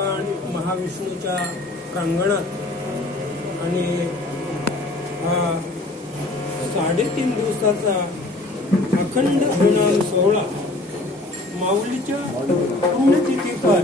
भगवान महाविष्णूच्या प्रांगणात आणि हा 3.5 दिवसाचा अखंड हरिनाम सोहळा माऊलीच्या पुण्यतिथीपर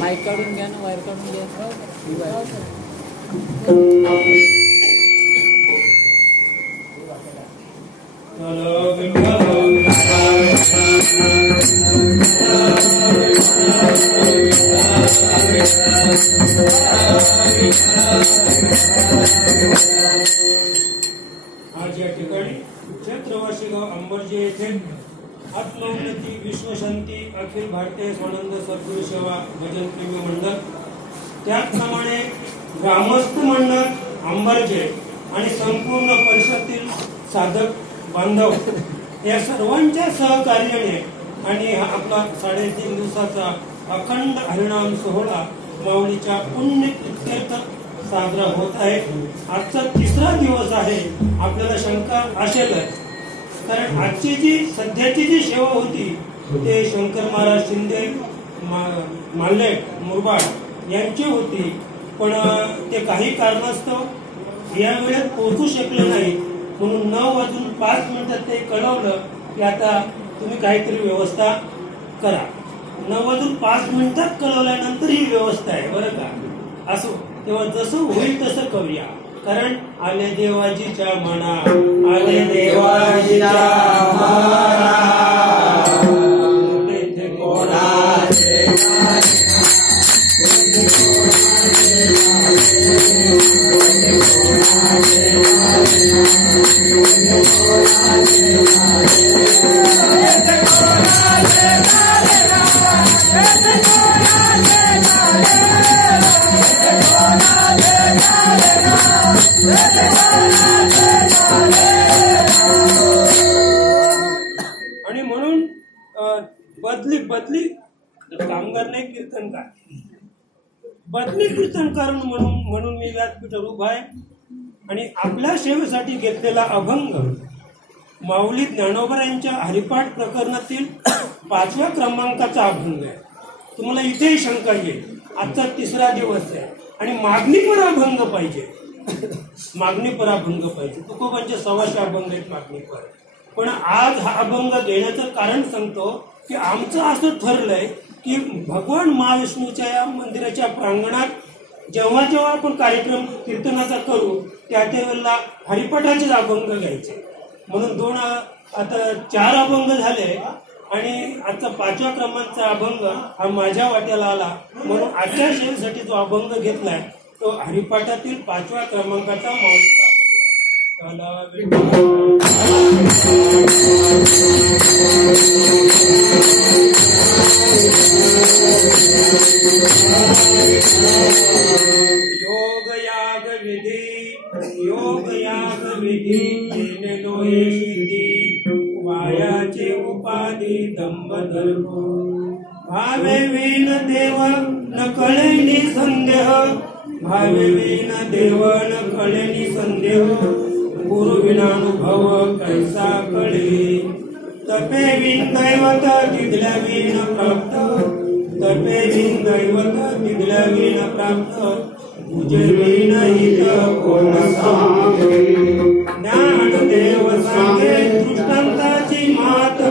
माईक काढून घ्या ना, वायर काढून घ्या. आज या ठिकाणी क्षेत्रवासी गाव अंबर्जे येथे आत्मोन्नती विश्वशांती अखिल भारतीय स्वानंद सद्गुरू सेवा भजन प्रेमी मंडळ, त्याचप्रमाणे ग्रामस्थ मंडळ अंबर्जे आणि संपूर्ण परिसरातील साधक बांधव या सर्वांच्या सहकार्याने आणि हा आपला 3.5 दिवसाचा अखंड हरिनाम सोहळा माऊलीच्या पुण्यतिथीत साजरा होत आहे. आजचा 3रा दिवस आहे. आपल्याला शंका असेलच, कारण आजची जी सध्याची जी सेवा होती ते शंकर महाराज शिंदे माल्ले मुरबाड यांची होती, पण ते काही कारणास्तव या वेळेत पोहोचू शकले नाही. म्हणून 9:05 ते कळवलं की आता तुम्ही काहीतरी व्यवस्था करा. 9:05 कळवल्यानंतर ही व्यवस्था आहे बरं का. असो, तेव्हा जसं होईल तसं करूया. कारण आले देवाजीच्या मना, आले देवाजीच्या मना, आणि म्हणून बदली कामगार नाही कीर्तनकार, बदली कीर्तनकार म्हणून मी व्यासपीठावर उभा आहे. आणि आपल्या सेवेसाठी घेतलेला अभंग माऊली ज्ञानोबा यांच्या हरिपाठ प्रकरणातील 5व्या क्रमांकाचा अभंग आहे. तुम्हाला इथेही शंका येईल, आजचा 3रा दिवस आहे आणि मागणीपर अभंग पाहिजे, मागणीपर अभंग पाहिजे. तुकोबांचे 125 अभंग आहेत मागणीपर. पण आज हा अभंग घेण्याचं कारण सांगतो की आमचं असं ठरलंय की भगवान महाविष्णूच्या या मंदिराच्या प्रांगणात जेव्हा जेव्हा आपण कार्यक्रम कीर्तनाचा करू त्या वेळेला हरिपाठाचेच अभंग घ्यायचे. म्हणून आता 4 अभंग झाले आणि आजचा 5व्या क्रमांकाचा अभंग हा माझ्या वाट्याला आला. म्हणून आजच्या सेवेसाठी जो अभंग घेतलाय तो हरिपाठातील 5व्या क्रमांकाचा माऊलीचा अभंग योग याग विधी जेने लोये सिद्धी, वायाचे उपाधी दंभ दर्भ, भावे विन देव न कळेनी संदेह, भावे विन देव न कळेनी संदेह, गुरु विनानुभव कैसा कळे, तपे विन दैवत तिथल्या विन प्राप्त, तपे विन दैवत तिथल्या विन प्राप्त, तुझे विन हित कोण सांगे, ज्ञानदेव सांगे दृष्टांताची मात,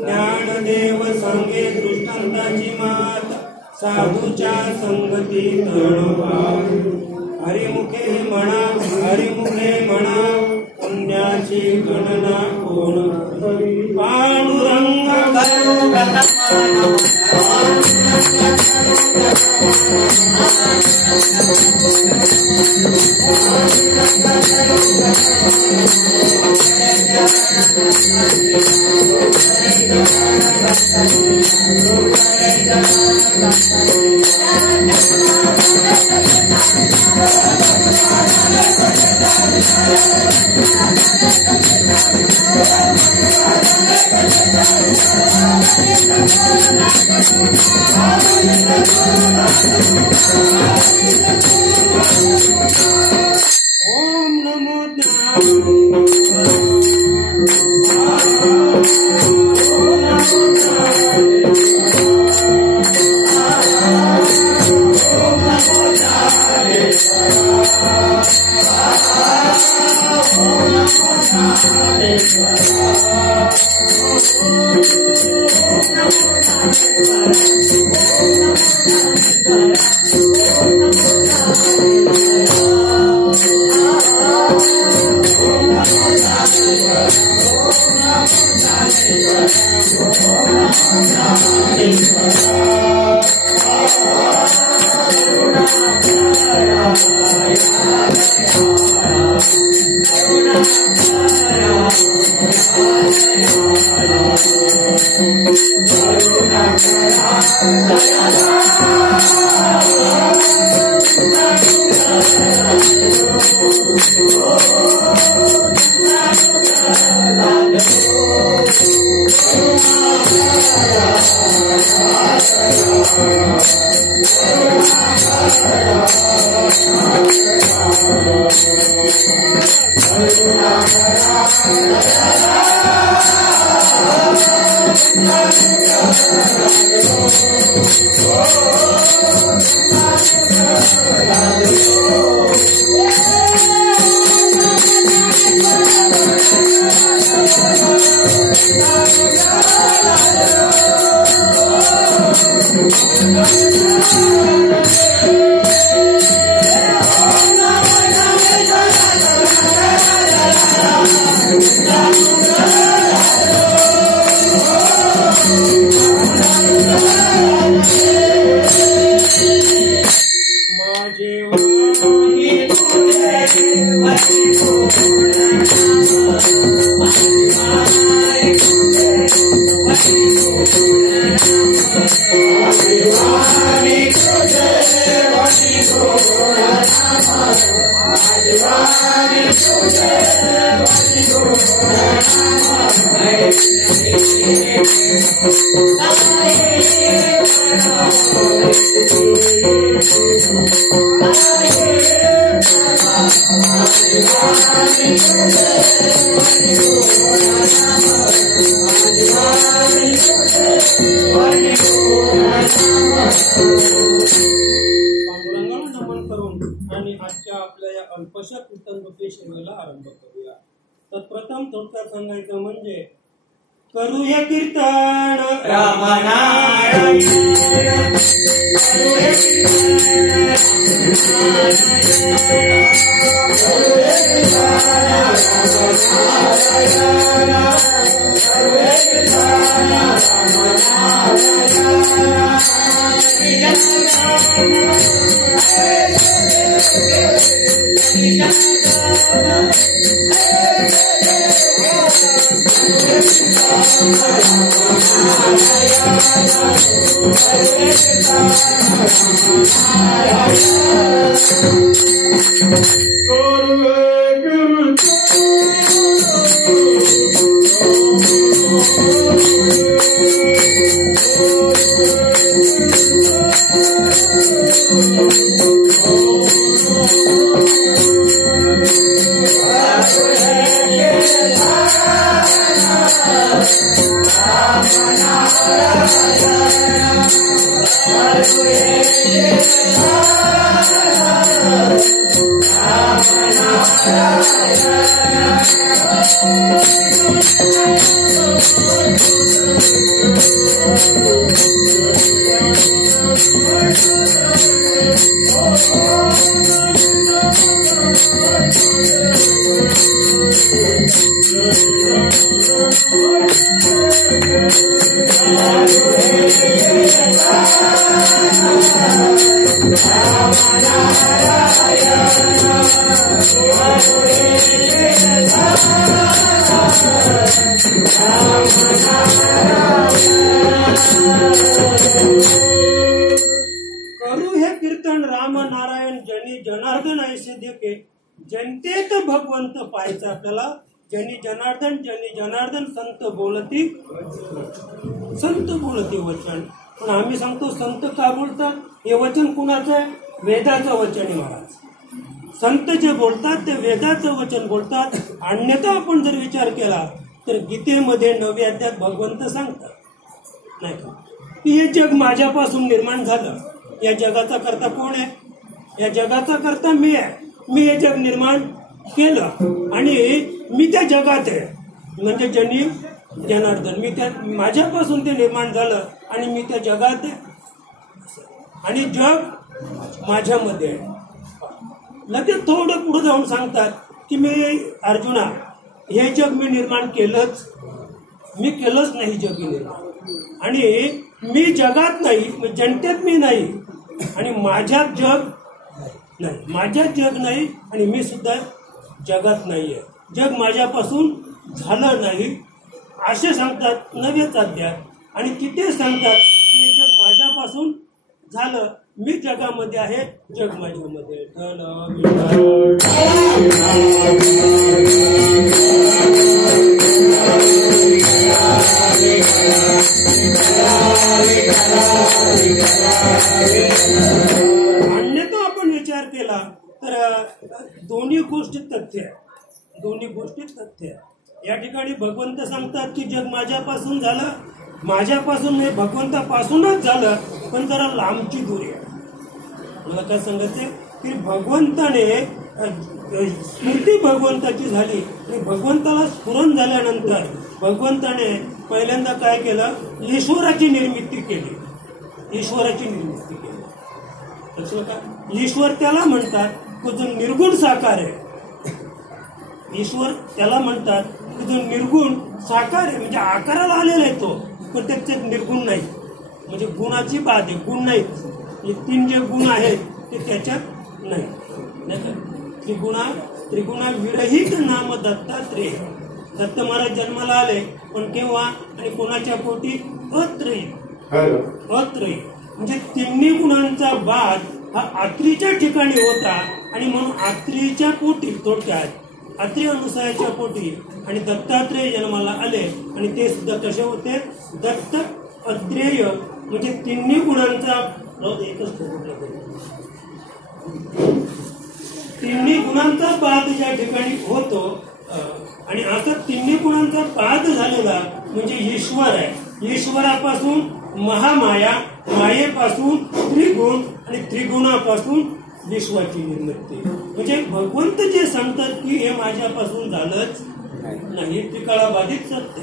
ज्ञानदेव सांगे दृष्टांताची मात, साधूच्या संगती तळभाग, हरिमुखे म्हणा हरिमुखे म्हणा, पुण्याची गणना कोण, पांडुरंग करो ओम नमो पांडुरंगाला नमन करून आणि आजच्या आपल्या या अल्पशा कीर्तनरूपी सेवेला आरंभ करूया. तत्प्रथम थोडक्यात सांगायचं म्हणजे करूया कीर्तन रामनारायण करूया करू हे कीर्तन राम नारायण जनी जनार्दन ऐसे देखे जनतेत भगवंत पाहायचं आपल्याला. जनी जनार्दन संत बोलती वचन. पण आम्ही सांगतो संत का बोलतात? हे वचन कुणाचं आहे? वेदाचं वचन आहे महाराज. संत जे बोलतात ते वेदाचं वचन बोलतात. अन्यथा आपण जर विचार केला तर गीतेमध्ये 9व्या अध्यायात भगवंत सांगतात नाही का की हे जग माझ्यापासून निर्माण झालं. या जगाचा कर्ता कोण आहे? या जगाचा कर्ता मी आहे. मी हे जग निर्माण केलं आणि मी त्या जगात आहे. म्हणजे जनी जनार्दन, मी त्या माझ्यापासून ते निर्माण झालं आणि मी त्या जगात आहे आणि जग माझ्यामध्ये आहे. लगेच थोडं पुढे जाऊन सांगतात की मी अर्जुना हे जग मी निर्माण केलंच नाही जग निर्माण. आणि मी जगात नाही, जनतेत मी नाही आणि माझ्यात जग नाही आणि मी सुद्धा जगात नाही आहे. जग माझ्यापासून झालं नाही असे सांगतात 9व्याच अध्याय. आणि तिथे सांगतात की हे जग माझ्यापासून झालं, मी जगामध्ये आहे, जग माझ्यामध्ये. अन्यथा आपण विचार केला तर दोन्ही गोष्टी तथ्य आहे. या ठिकाणी भगवंत सांगतात की जग माझ्यापासून झालं, माझ्यापासून नाही भगवंतापासूनच झालं, पण जरा लांबची दूरी आहे. मला काय सांगायचंय की भगवंताने स्मृती भगवंताची झाली आणि भगवंताला स्फुरण झाल्यानंतर भगवंताने पहिल्यांदा काय केलं? ईश्वराची निर्मिती केली. ईश्वर त्याला म्हणतात तो जो निर्गुण साकार आहे. ईश्वर त्याला म्हणतात की जो निर्गुण साकार आहे, म्हणजे आकाराला आलेला आहे तो, पण त्याच्यात निर्गुण नाही. म्हणजे गुणाची बात आहे, गुण नाही. म्हणजे 3 जे गुण आहेत ते त्याच्यात नाही. त्रिगुणा विरहित नाम दत्तात्रेय. दत्त महाराज जन्माला आले, पण केव्हा आणि कोणाच्या पोटी? अत्रेय. म्हणजे 3 गुणांचा बाद हा आत्रीच्या ठिकाणी होता आणि म्हणून आत्रीच्या पोटी, थोडक्यात आत्री अनुसयाच्या पोटी आणि दत्तात्रेय जन्माला आले. आणि ते सुद्धा कसे होते? दत्त अत्रेय. म्हणजे 3 गुणांचा बाद ज्या ठिकाणी होतो आणि आता 3 गुणांचा बाद झालेला म्हणजे ईश्वर आहे. ईश्वरापासून महामाया, मायेपासून त्रिगुण आणि त्रिगुणापासून विश्वाची निर्मिती. म्हणजे भगवंत जे सांगतात की हे माझ्यापासून झालंच नाही, त्रिकाळाबाधित सत्य,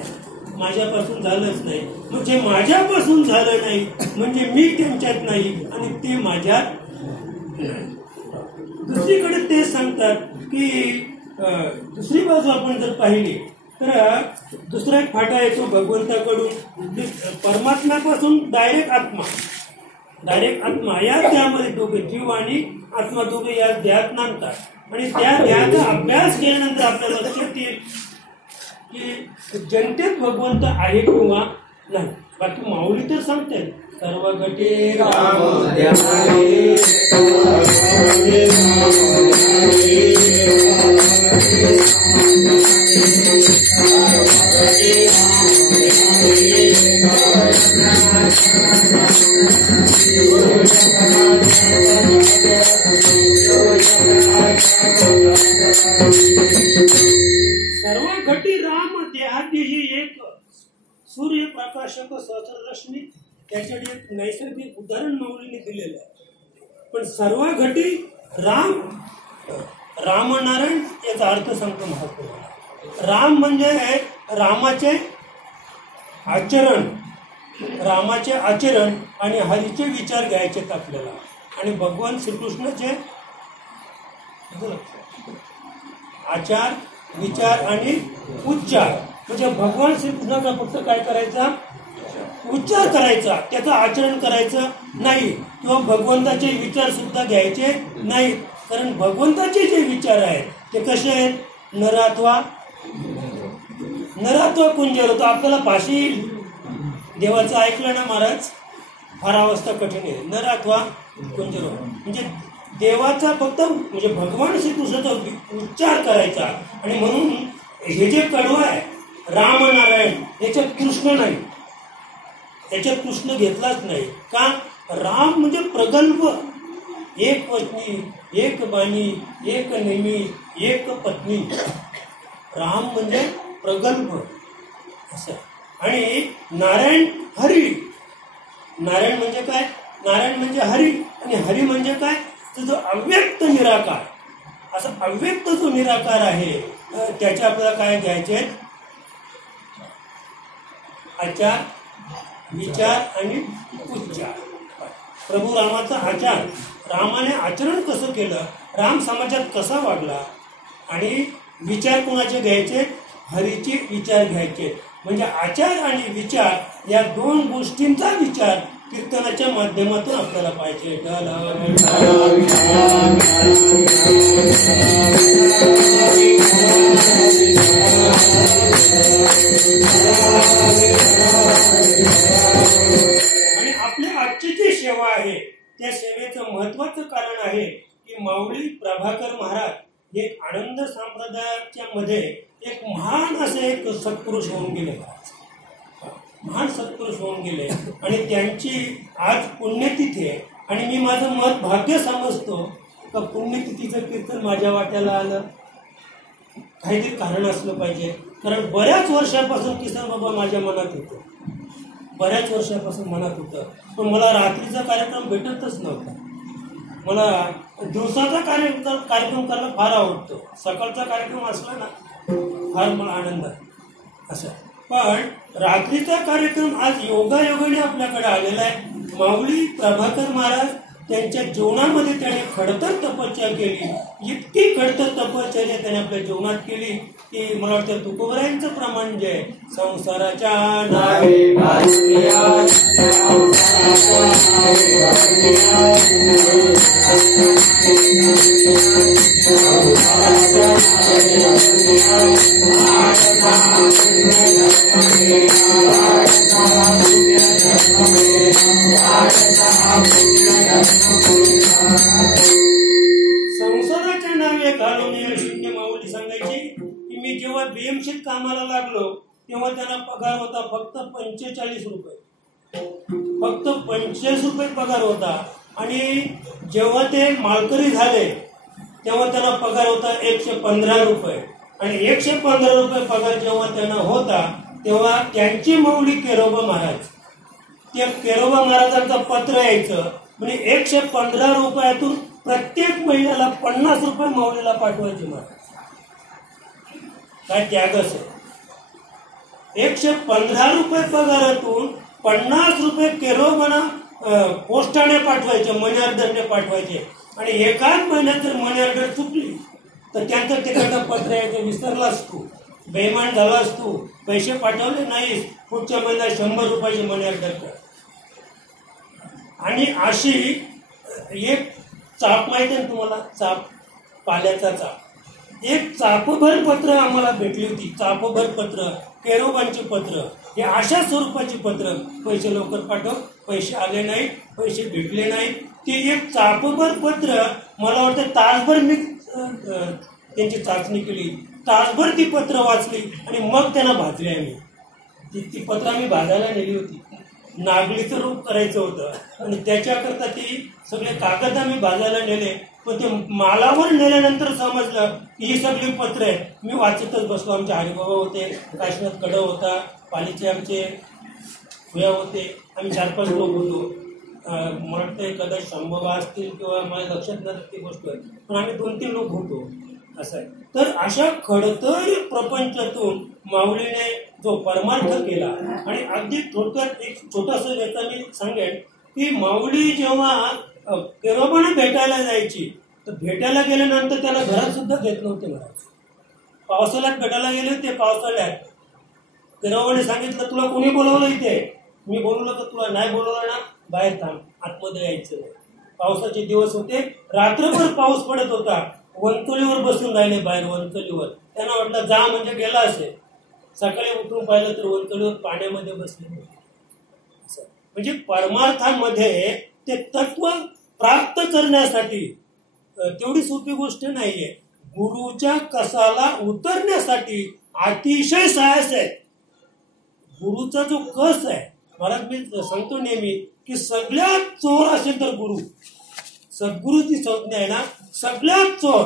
माझ्यापासून झालंच नाही. म्हणजे माझ्यापासून झालं नाही म्हणजे मी त्यांच्यात नाही आणि ते माझ्यात. दुसरीकडे ते सांगतात की दुसरी बाजू आपण जर पाहिली तर दुसरा एक फाटा येतो भगवंताकडून. परमात्म्यापासून डायरेक्ट आत्मा या त्यामध्ये दोघे, जीव आणि आत्मा दोघे या देहात नांदतात. आणि त्या देहाचा अभ्यास केल्यानंतर आपल्याला लक्षात येईल की जनतेत भगवंत आहे किंवा नाही. बाकी माऊली तर सांगते सर्व घटे सर्व घटी राम देहातीही एक सूर्यप्रकाशक सहस्ररश्मी. त्याच्याकडे एक नैसर्गिक उदाहरण माऊलीने दिलेलं आहे. पण सर्व घटी रामनारायण याचा अर्थ सांगतो महात्मा. राम म्हणजे रामाचे आचरण आणि हरीचे विचार घ्यायचे आपल्याला. आणि भगवान श्रीकृष्णाचे आचार, विचार आणि उच्चार. म्हणजे भगवान श्रीकृष्णाचा फक्त काय करायचा? उच्चार करायचा, त्याचं आचरण करायचं नाही किंवा भगवंताचे विचार सुद्धा घ्यायचे नाहीत. कारण भगवंताचे जे विचार आहेत ते कसे आहेत? नरात्वा कुंजर होतो. आपल्याला भाषी देवाचं ऐकलं ना महाराज, फार अवस्था कठीण आहे. नरात्वा कुंजर म्हणजे देवाचा फक्त म्हणजे भगवान श्रीकृष्णाचा उच्चार करायचा. आणि म्हणून हे जे कडवं आहे रामनारायण, याच्यात कृष्ण नाही, याच्यात कृष्ण घेतलाच नाही. का? राम म्हणजे प्रगल्भ, एक वचनी, एक बाणी, एक नेमी, एक पत्नी. राम म्हणजे प्रगल्भ असं. आणि नारायण हरी, नारायण म्हणजे काय? नारायण म्हणजे हरी, आणि हरी म्हणजे काय? तो जो अव्यक्त निराकार, असं अव्यक्त जो निराकार आहे त्याचे आपल्याला काय घ्यायचे? आचार, विचार आणि उच्चार. प्रभू रामाचा आचार, रामाने आचरण कसं केलं, राम समाजात कसा वागला, आणि विचार कोणाचे घ्यायचे? हरीचे विचार घ्यायचे. म्हणजे आचार आणि विचार या दोन गोष्टींचा विचार कीर्तनाच्या माध्यमातून आपल्याला पाहिजे. आणि आपली आजची जी सेवा आहे त्या सेवेचं महत्वाचं कारण आहे की माऊली प्रभाकर महाराज एक आनंद संप्रदायाच्या मध्ये एक महान असे एक सत्पुरुष होऊन गेले, महान सत्पुरुष होऊन गेले, आणि त्यांची आज पुण्यतिथी आहे. आणि मी माझं मत भाग्य समजतो का पुण्यतिथीचं कीर्तन माझ्या वाट्याला आलं, काहीतरी कारण असलं पाहिजे. कारण बऱ्याच वर्षापासून किसन बाबा माझ्या मनात होतं, बऱ्याच वर्षापासून मनात होतं, पण मला रात्रीचा कार्यक्रम भेटतच नव्हता. मला दिवसाचा कार्यक्रम करायला फार आवडतो, सकाळचा कार्यक्रम असला ना फार मला आनंद आहे असं. पण रात्रीचा कार्यक्रम आज योगायोगाने आपल्याकडे आलेला आहे. माऊली प्रभाकर महाराज त्यांच्या जीवनामध्ये त्याने खडतर तपश्चर्या केली, इतकी खडतर तपश्चर्या त्याने आपल्या जीवनात केली की मला वाटतं तुकोबरायांचं प्रमाण जे संसाराच्या नावे संसाराच्या नावे घालून शिंदे माऊली सांगायची की मी जेव्हा बीएमसीत कामाला लागलो तेव्हा त्यांना पगार होता फक्त 45 रुपये, फक्त 45 रुपये पगार होता. आणि जेव्हा ते मालकरी झाले तेव्हा त्यांना पगार होता 115 रुपये. आणि 115 रुपये पगार जेव्हा त्यांना होता तेव्हा त्यांची माऊली केरोबा महाराज, त्या केरोबा महाराजांचं पत्र यायचं, म्हणजे 115 रुपयातून प्रत्येक महिन्याला 50 रुपये माऊलीला पाठवायचे. महाराज काय त्याग असेल. 115 रुपये पगारातून 50 रुपये केरोबाना पोस्टाने पाठवायचे, मनी ऑर्डरने पाठवायचे. आणि एकाच महिन्यात जर मनी ऑर्डर चुकली तर त्यांचं तिकडनं पत्र यायचं, विसरलास तू, बेईमान झालास तू, पैसे पाठवले नाहीस, पुढच्या महिन्यात 100 रुपयाची मनी ऑर्डर कर. आणि अशी एक चाप माहिती आहे तुम्हाला, चाप, पाल्याचा चाप, एक चापभर पत्र आम्हाला भेटली होती. चापभर पत्र, केरोबांची पत्र, हे अशा स्वरूपाची पत्र. पैसे लवकर पाठव, पैसे आले नाहीत, पैसे भेटले नाहीत. ते एक चापभर पत्र मला वाटतं तासभर मी त्यांची चाचणी केली, तासभर ती पत्र वाचली आणि मग त्यांना भाजली आम्ही. ती पत्र आम्ही भाजायला नेली होती, नागलीचं रूप करायचं होतं आणि त्याच्याकरता ती सगळे कागद आम्ही भाजायला नेले. पण ते मालावर नेल्यानंतर समजलं की ही सगळी पत्र आहेत. मी वाचतच बसलो. आमचे हरिबाबा होते, काशीनाथ कडव होता, पालीचे आमचे भुया होते, आम्ही 4-5 लोक होतो. मला वाटतं कदाचित 100 असतील किंवा माझ्या लक्षात नाही ती गोष्ट, पण आम्ही 2-3 लोक होतो असं आहे. तर अशा खडतर प्रपंचातून माऊलीने जो परमार्थ केला. आणि अगदी थोडक्यात एक छोटंसं याचा मी सांगेन की माऊली जेव्हा केरोबाने भेटायला जायची तर भेटायला गेल्यानंतर त्याला घरात सुद्धा घेत नव्हते. महाराज पावसाळ्यात भेटायला गेले होते, पावसाळ्यात केरोबाने सांगितलं तुला कोणी बोलवलं इथे. मी बोलवलं तर तुला नाही बोलवलं ना, बाहेर थांब, आतमध्ये यायचं नाही. पावसाचे दिवस होते, रात्रभर पाऊस पडत होता. वंतोलीवर बसून राहिले बाहेर, वंतोलीवर. त्यांना वाटलं जा म्हणजे गेला असेल. सकाळी उठून पाहिलं तर वंतोलीवर पाण्यामध्ये बसले होते. म्हणजे परमार्थामध्ये ते तत्व प्राप्त करण्यासाठी तेवढी सोपी गोष्ट नाहीये. गुरुच्या कसाला उतरण्यासाठी अतिशय साहस आहे. गुरुचा जो कस आहे, मला मी सांगतो नेहमी की सगळ्यात चोर असेल तर गुरु. सद्गुरूची संज्ञा आहे ना, सगळ्यात चोर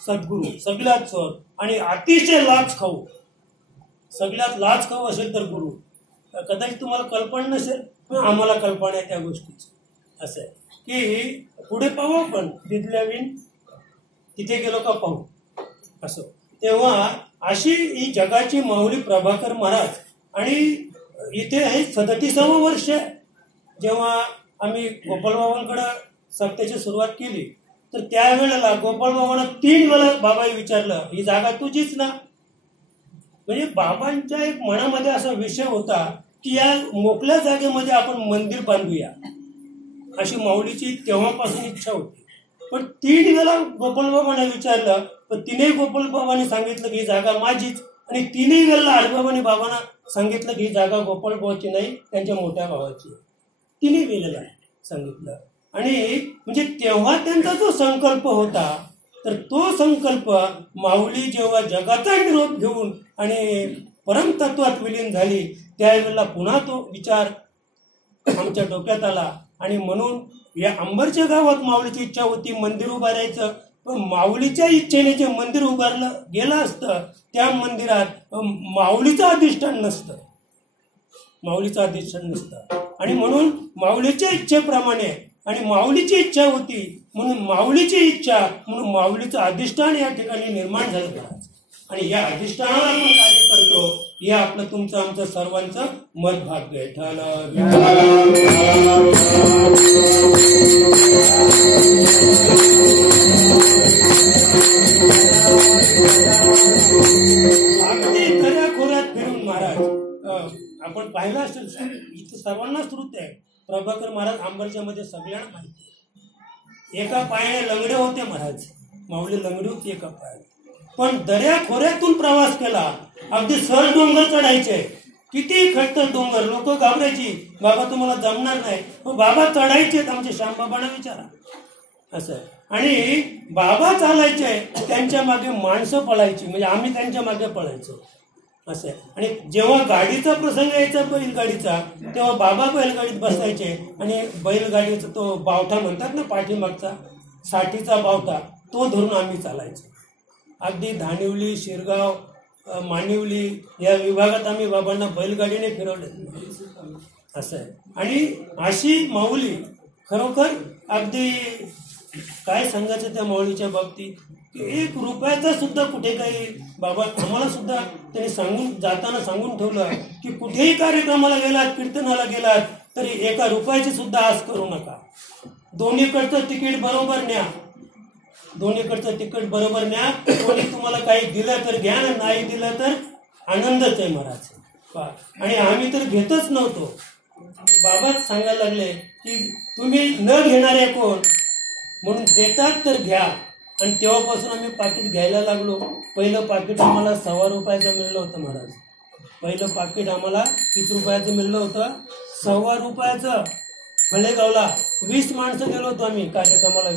सद्गुरू, सगळ्यात चोर आणि अतिशय लाच खाऊ, सगळ्यात लाच खाऊ असेल तर गुरु. कदाचित तुम्हाला कल्पना नसेल, पण आम्हाला कल्पना आहे त्या गोष्टीची. असं आहे की पुढे पाहू आपण, तिथल्या विण तिथे गेलो का पाहू असं. तेव्हा अशी ही जगाची माऊली प्रभाकर महाराज. आणि इथे हे 37वं वर्ष आहे. जेव्हा आम्ही गोपालबाबांकडे सत्तेची सुरुवात केली तर त्यावेळेला गोपालबाबांना 3 वेळा बाबांनी विचारलं, ही जागा तुझीच ना? म्हणजे बाबांच्या एक मनामध्ये असा विषय होता की या मोकळ्या जागेमध्ये आपण मंदिर बांधूया, अशी माऊलीची तेव्हापासून इच्छा होती. पण 3 वेळा गोपालबाबांना विचारलं, पण 3ही गोपालबाबांनी सांगितलं की ही जागा माझीच. आणि 3ही वेळेला हरिबाबांनी बाबांना सांगितलं की ही जागा गोपालबाबाची नाही, त्यांच्या मोठ्या भावाची. 3ही वेळेला सांगितलं. आणि म्हणजे तेव्हा त्यांचा जो संकल्प होता, तर तो संकल्प माऊली जेव्हा जगाचा निरोप घेऊन आणि परमतत्वात विलीन झाली, त्यावेळेला पुन्हा तो विचार आमच्या डोक्यात आला. आणि म्हणून या अंबरच्या गावात माऊलीची इच्छा होती मंदिर उभारायचं. पण माऊलीच्या इच्छेने जे मंदिर उभारलं गेलं असतं, त्या मंदिरात माऊलीचं अधिष्ठान नसतं, माऊलीचं अधिष्ठान नसतं. आणि म्हणून माऊलीच्या इच्छेप्रमाणे, आणि माऊलीची इच्छा होती म्हणून माऊलीची इच्छा म्हणून माऊलीचं अधिष्ठान या ठिकाणी निर्माण झालं महाराज. आणि या अधिष्ठानावर आपण कार्य करतो, हे आपलं तुमचं आमचं सर्वांचं मत विठ्ठल. अगदी दऱ्याखोऱ्यात फिरून महाराज आपण पाहिलं असेल, इथं सर्वांना श्रुत आहे. प्रभाकर महाराज आंबरच्या मध्ये सगळ्यांना माहिती आहे. एका पायाने लंगडे होते महाराज, माऊली लंगडी होती एका पायाने. पण दऱ्याखोऱ्यातून प्रवास केला. अगदी सर डोंगर चढायचे, किती खडतर डोंगर. लोक घाबरायची, बाबा तुम्हाला जमणार नाही. मग बाबा चढायचे, आमच्या श्यामबाबांना विचारा असं. आणि बाबा चालायचे, त्यांच्या मागे माणसं पळायची, म्हणजे आम्ही त्यांच्या मागे पळायचो असं. आणि जेव्हा गाडीचा प्रसंग यायचा बैलगाडीचा, तेव्हा बाबा बैलगाडीत बसायचे आणि बैलगाडीचा तो बावठा म्हणतात ना, पाठीमागचा साठीचा बावठा, तो धरून आम्ही चालायचो. अगदी धानिवली, शिरगाव, मानिवली या विभागात आम्ही बाबांना बैलगाडीने फिरवले असं आहे. आणि अशी माऊली खरोखर अगदी काय सांगायचं त्या माऊलीच्या बाबतीत, की 1 रुपयाचा सुद्धा कुठे काही बाबा आम्हाला सुद्धा त्यांनी जाताना सांगून ठेवलं की कुठेही कार्यक्रमाला गेलात, कीर्तनाला गेलात, तरी 1 रुपयाची सुद्धा आस करू नका. दोन्हीकडचं तिकीट बरोबर न्या, दोन्हीकडचं तिकीट बरोबर न्या. कोणी तुम्हाला काही दिलं तर घ्या, नाही दिलं तर आनंदच आहे महाराज. आणि आम्ही तर घेतच नव्हतो. बाबाच सांगायला लागले की तुम्ही न घेणारे कोण, म्हणून देतात तर घ्या. आणि तेव्हापासून आम्ही पाकिट घ्यायला लागलो. पहिलं पाकिट आम्हाला 1.25 रुपयाचं मिळलं होतं महाराज. पहिलं पाकिट आम्हाला किती रुपयाचं मिळलं होतं? 1.25 रुपयाचं. मलेगावला 20 माणसं गेलो होतो आम्ही कार्यक्रमाला.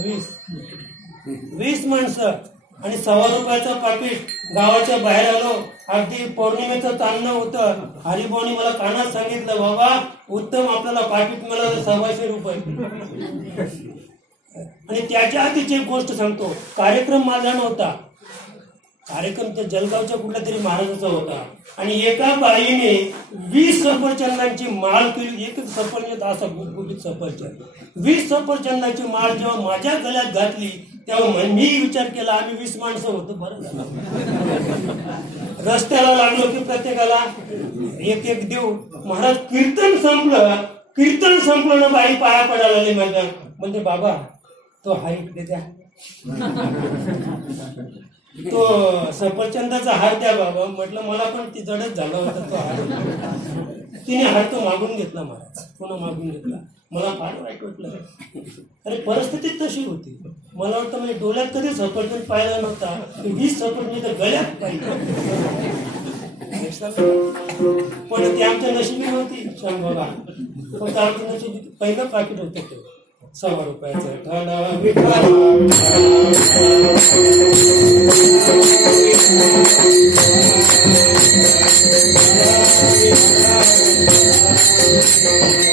20 माणसं आणि 1.25 रुपयाचं पाकिट. गावाच्या बाहेर आलो, अगदी पौर्णिमेचं चांदणं होतं. हरिभाऊनी मला कानात सांगितलं, बाबा उत्तम आपल्याला पाकिट मिळालं 125 रुपये. आणि त्याच्या आधीची एक गोष्ट सांगतो. कार्यक्रम माझा नव्हता, कार्यक्रम त्या जलगावच्या कुठल्या तरी महाराजाचा होता. आणि एका बाईने 20 सफरचंदांची माळ केली. एक सफरचंद असा गुटगुटीत सफरचंद, 20 सफरचंदाची माळ जेव्हा माझ्या गळ्यात घातली, तेव्हा मी विचार केला आम्ही 20 माणसं होतो, बरं झालं. रस्त्याला लागलो की प्रत्येकाला 1-1 देऊ. महाराज कीर्तन संपलं ना, बाई पाया पडायला लागली माझ्या. म्हणजे बाबा तो हार इकडे द्या, तो सफरचंदाचा हार द्या बाबा. म्हटलं मला पण ती जडच झाला होता तो हार. तिने हार तो मागून घेतला महाराज, पुन्हा मागून घेतला. मला फार वाईट वाटलं. अरे परिस्थिती तशी होती. मला वाटतं म्हणजे डोळ्यात कधी सफरचंद पाहिला नव्हता, 20 सफरचंद तर गळ्यात पाहिजे. पण ती आमच्या नशिबी नव्हती श्याम बाबा. फक्त आमच्या नशिबी पहिलं पाकिट होतं ते. 100 रुपयाचं ठण विठ्ठला.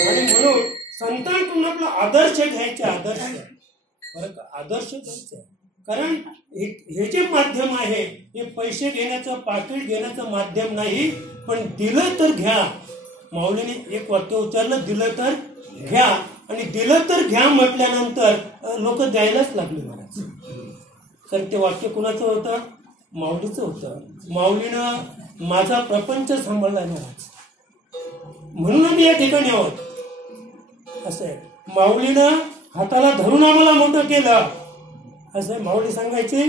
आणि म्हणून संतांकडून आपला आदर्श घ्यायचे, आदर्श बरं का, आदर्श घ्यायचे. कारण हे जे माध्यम आहे हे पैसे घेण्याचं, पाकिट घेण्याचं माध्यम नाही, पण दिलं तर घ्या. माऊलीने एक वाक्य उच्चारलं, दिलं तर घ्या. आणि दिलं तर घ्या म्हटल्यानंतर लोक द्यायलाच लागले महाराज. तर ते वाक्य कुणाचं होतं? माऊलीचं होतं. माऊलीनं माझा प्रपंच सांभाळला महाराज, म्हणून आम्ही या ठिकाणी आहोत. असं आहे, माऊलीनं हाताला धरून आम्हाला मोठं केलं. असं आहे, माऊली सांगायचे,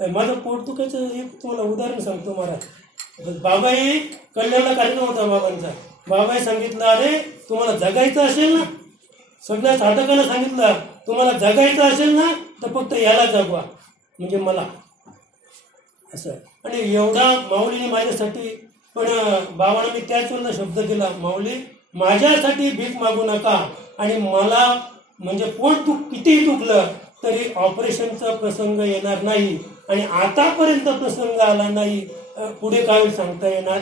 माझं पोट दुखायचं एक तुम्हाला उदाहरण सांगतो महाराज. बाबाई कल्याणला कार्यक्रम होता बाबांचा. बाबाई सांगितलं, अरे तुम्हाला जगायचं असेल ना, सगळ्या साधकांना सांगितलं, तुम्हाला जगायचं असेल ना तर फक्त याला जगवा, म्हणजे मला. असं. आणि एवढा माऊलीने माझ्यासाठी, पण बाबांना मी त्याच वेळेला शब्द दिला, माऊली माझ्यासाठी भीक मागू नका. आणि मला म्हणजे पोट कितीही दुखलं तरी ऑपरेशनचा प्रसंग येणार नाही. आणि आतापर्यंत प्रसंग आला नाही, पुढे काय सांगता येणार,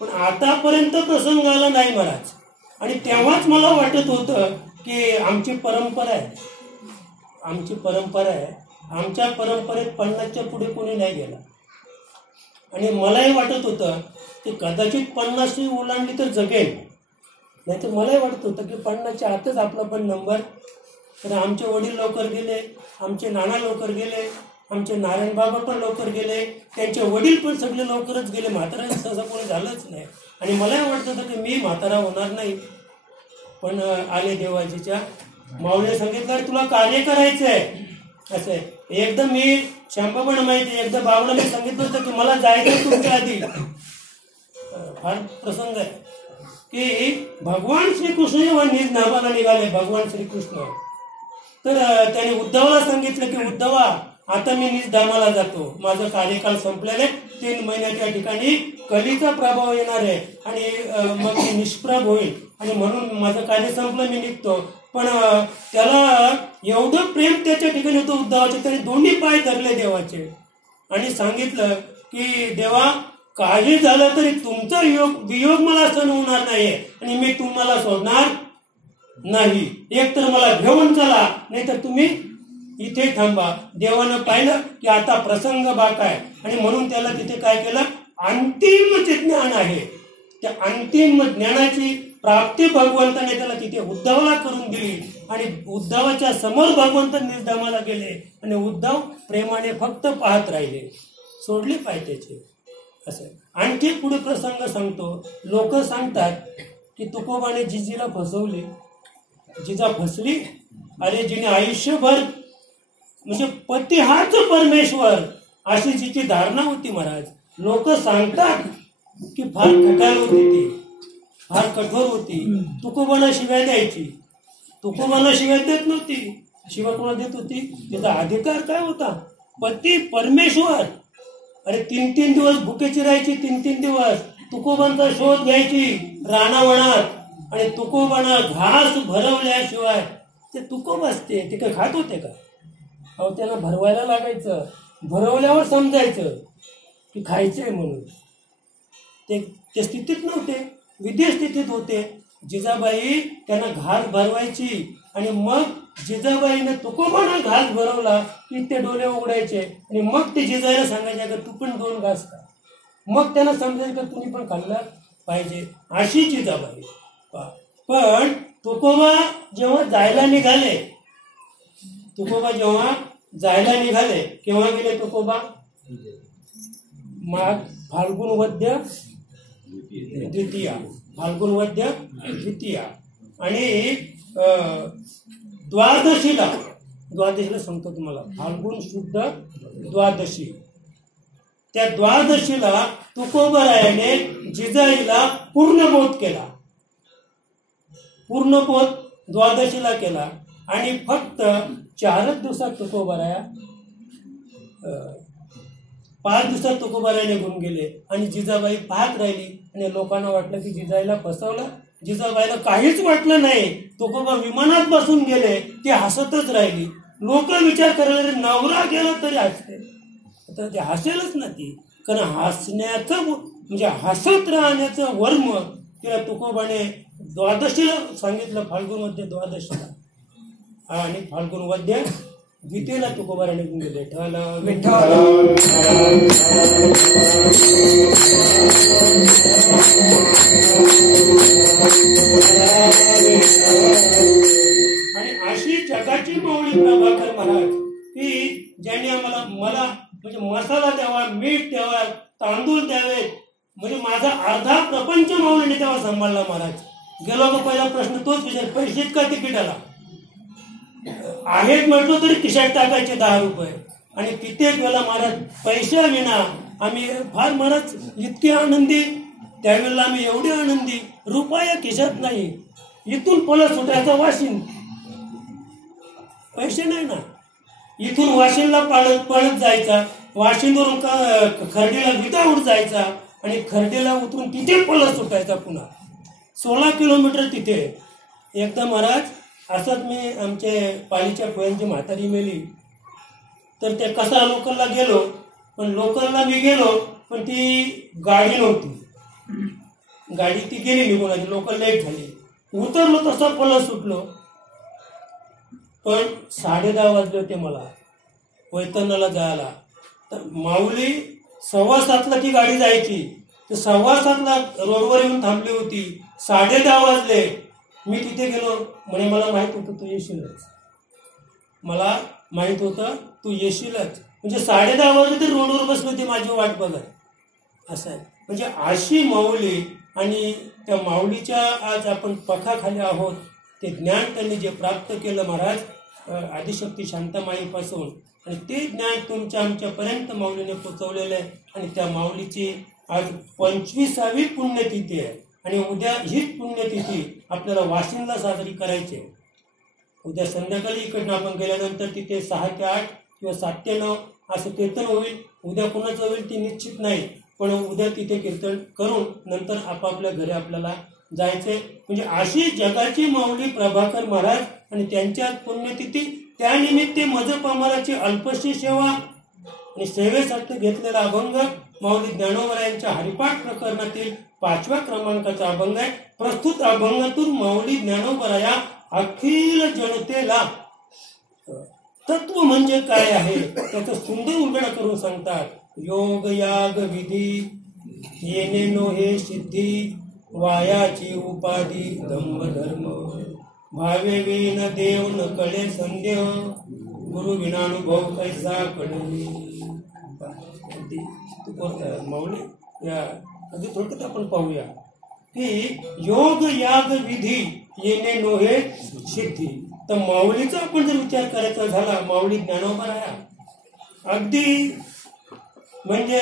पण आतापर्यंत प्रसंग आला नाही महाराज. आणि तेव्हाच मला वाटत होतं की आमची परंपरा आहे, आमची परंपरा आहे, आमच्या परंपरेत 50च्या पुढे कोणी नाही गेला. आणि मलाही वाटत होतं की कदाचित 50 ओलांडली तर जगेल, नाही तर मलाही वाटत होतं की 50च्या आतच आपला पण नंबर. तर आमचे वडील लवकर गेले, आमचे नाना लवकर गेले, आमचे नारायण बाबा पण लवकर गेले, त्यांचे वडील पण सगळे लवकरच गेले. म्हातारा सहसा कोणी झालंच नाही. आणि मलाही वाटत होतं की मी म्हातारा होणार नाही, पण आले देवाजीच्या. माऊलीने सांगितलं, तुला कार्य करायचं आहे. असं आहे, एकदा मी शांबाबांना माहिती, एकदा बाबांना मी सांगितलं होतं की मला जायचं तुमच्या आधी. फार प्रसंग आहे की भगवान श्रीकृष्ण जेव्हा निज नावाला निघाले, भगवान श्रीकृष्ण, तर त्याने उद्धवाला सांगितलं की उद्धवा, आता मी निज धामाला जातो, माझं कार्यकाल संपलेले, 3 महिन्याच्या ठिकाणी कलीचा प्रभाव येणार आहे आणि मग मी निष्प्रभ होईल, आणि म्हणून माझं कार्य संपलं, मी निघतो. पण त्याला एवढं प्रेम त्याच्या ठिकाणी होतं उद्धवाचे, त्याने दोन्ही पाय धरले देवाचे आणि सांगितलं की देवा, काही झालं तरी तुमचा वियोग मला सहन होणार नाही आणि मी तुम्हाला सोडणार नाही. एक तर मला घेऊन चला, नाही तर तुम्ही इथे थांबा. देवानं पाहिलं की आता प्रसंग बाक आहे, आणि म्हणून त्याला तिथे काय केलं, अंतिम जे ज्ञान आहे त्या अंतिम ज्ञानाची प्राप्ती भगवंताने त्याला तिथे उद्धवाला करून दिली. आणि उद्धवाच्या समोर भगवंत निर्धामाला गेले आणि उद्धव प्रेमाने फक्त पाहत राहिले, सोडले पाय त्याचे. असं आणखी पुढे प्रसंग सांगतो. लोक सांगतात की तुकोबाने जिजीला फसवले, जिजा फसली. अरे जिने आयुष्यभर म्हणजे पती हाच परमेश्वर अशी जिची धारणा होती महाराज. लोक सांगतात की फार खटाळ होती, ती फार कठोर होती. तुकोबाला शिव्या द्यायची, तुकोबाला शिव्या देत नव्हती. शिव्या कोणा देत होती? तिचा अधिकार काय होता? पती परमेश्वर. अरे 3-3 दिवस भुकेची राहायची, 3-3 दिवस तुकोबांचा शोध घ्यायची रानावनात, आणि तुकोबानं घास भरवल्याशिवाय ते तुकोब असते ते काय खात होते का? अहो त्यांना भरवायला लागायचं, भरवल्यावर समजायचं की खायचंय म्हणून. ते स्थितीत नव्हते, विधी स्थितीत होते. जिजाबाई त्यांना घास भरवायची, आणि मग जिजाबाईने तुकोबांना घास भरवला की ते डोळे उघडायचे, आणि मग ते जिजाईला सांगायचे का तू पण 2 घास खा. मग त्यांना समजायचं का तुम्ही पण खाल्लं पाहिजे, अशी जिजाबाई. पण तुकोबा जेव्हा जायला निघाले, केव्हा गेले तुकोबा? माघ फाल्गुन वद्य द्वितीया, फाल्गुन वद्य द्वितीया. आणि द्वादशीला सांगतो तुम्हाला, फाल्गुन शुद्ध द्वादशी, त्या द्वादशीला तुकोबारायाने जिजाईला पूर्णबोध केला. पूर्णबोध द्वादशीला केला, आणि फक्त 4 दिवसात तुकोबाराया 5 दिवसात तुकोबाराया निघून गेले. आणि जिजाबाई पाहत राहिली, आणि लोकांना वाटलं की जिजाईला फसवलं, जिजाबाईला काहीच वाटलं नाही, तुकोबा विमानात बसून गेले, ते हसतच राहिली. लोक विचार करायला नवरा गेला तरी हसते, तर ते हसेलच ना ती, कारण हसण्याचं म्हणजे हसत राहण्याचं वर्म तिला तुकोबाने द्वादशीला सांगितलं, फाल्गुनमध्ये द्वादशीला. आणि फाल्गुन वद्य गीतेला तुकोबाने निघून गेले. आणि अशी जगाची माऊली प्रभाकर महाराज की ज्यांनी आम्हाला म्हणजे मसाला द्यावा, मीठ द्यावा, तांदूळ द्यावेत, म्हणजे माझा अर्धा प्रपंच माऊलीने तेव्हा सांभाळला महाराज. गेलो का पहिला प्रश्न तोच विचार, पैसेत का तिकिटाला आहेत म्हटलं तरी खिशात टाकायचे 10 रुपये. आणि कित्येक वेळा महाराज पैशा विना आम्ही फार महाराज इतके आनंदी, त्यावेळेला आम्ही एवढे आनंदी, रुपया खिशात नाही, इथून पळत सुटायचा वाशिन, पैसे नाही ना, इथून वाशिनला पळत जायचा, वाशिनवरून खर्डीला विदाऊट जायचा आणि खर्डीला उतरून तिथे पळत सुटायचा पुन्हा 16 किलोमीटर तिथे. एकदा महाराज असंच मी आमचे पालीच्या पोयांची म्हातारी मेली, तर त्या कसा लोकलला गेलो, पण लोकलला मी गेलो पण ती गाडी नव्हती, गाडी ती गेली निघून आली, लोकल लेट झाली, उतरलो तसं पळत सुटलो. पण 10:30 वाजले होते मला वैतरणाला जायला, तर माऊली 6:15ला ती गाडी जायची, तर 6:15ला रोडवर येऊन थांबली होती. 10:30 वाजले, मी तिथे गेलो, म्हणे मला माहित होतं तू येशीलच, मला माहित होतं तू येशीलच, म्हणजे 10:30 वाजले ते रोडवर बसले होते माझी वाट बघत. असं आहे, म्हणजे अशी माऊली. आणि त्या माऊलीच्या आज आपण पखाखाली आहोत. ते ज्ञान त्यांनी जे प्राप्त केलं महाराज आदिशक्ती शांतामाईपासून, आणि ते ज्ञान तुमच्या आमच्यापर्यंत माऊलीने पोचवलेलं आहे. आणि त्या माऊलीची आज 25वी पुण्यतिथी आहे, आणि उद्या हीच पुण्यतिथी आपल्याला वाशिमला साजरी करायची आहे. उद्या संध्याकाळी इकडनं आपण गेल्यानंतर तिथे 6 ते 8 किंवा 7 ते 9 असं कीर्तन होईल. उद्या कोणाचं होईल ती निश्चित नाही, पण उद्या तिथे कीर्तन करून नंतर आपापल्या घरी आपल्याला जायचंय. म्हणजे अशी जगाची माऊली प्रभाकर महाराज आणि त्यांच्या पुण्यतिथी, त्यानिमित्त मजपामराची अल्पशी सेवा आणि सेवेसाठी घेतलेला अभंग माऊली ज्ञानोबरायांच्या हरिपाठ प्रकरणातील 5व्या क्रमांकाचा अभंग आहे. प्रस्तुत अभंगातून माऊली ज्ञानोबराया अखिल जनतेला तत्व म्हणजे काय आहे त्याचं सुंदर उलगडा करून सांगतात. योग याग विधी येणे नो हे सिद्धी, वायाची उपाधी दंभ धर्म, भावे विन देव न कळे संदेह, गुरु विनानुभव कैसा कळे. माऊली या अगदी थोडक्यात आपण पाहूया की योग याग विधी येणे नो हे सिद्धी. तर माऊलीचा आपण जर विचार करायचा झाला, माऊली ज्ञानोबराया अगदी म्हणजे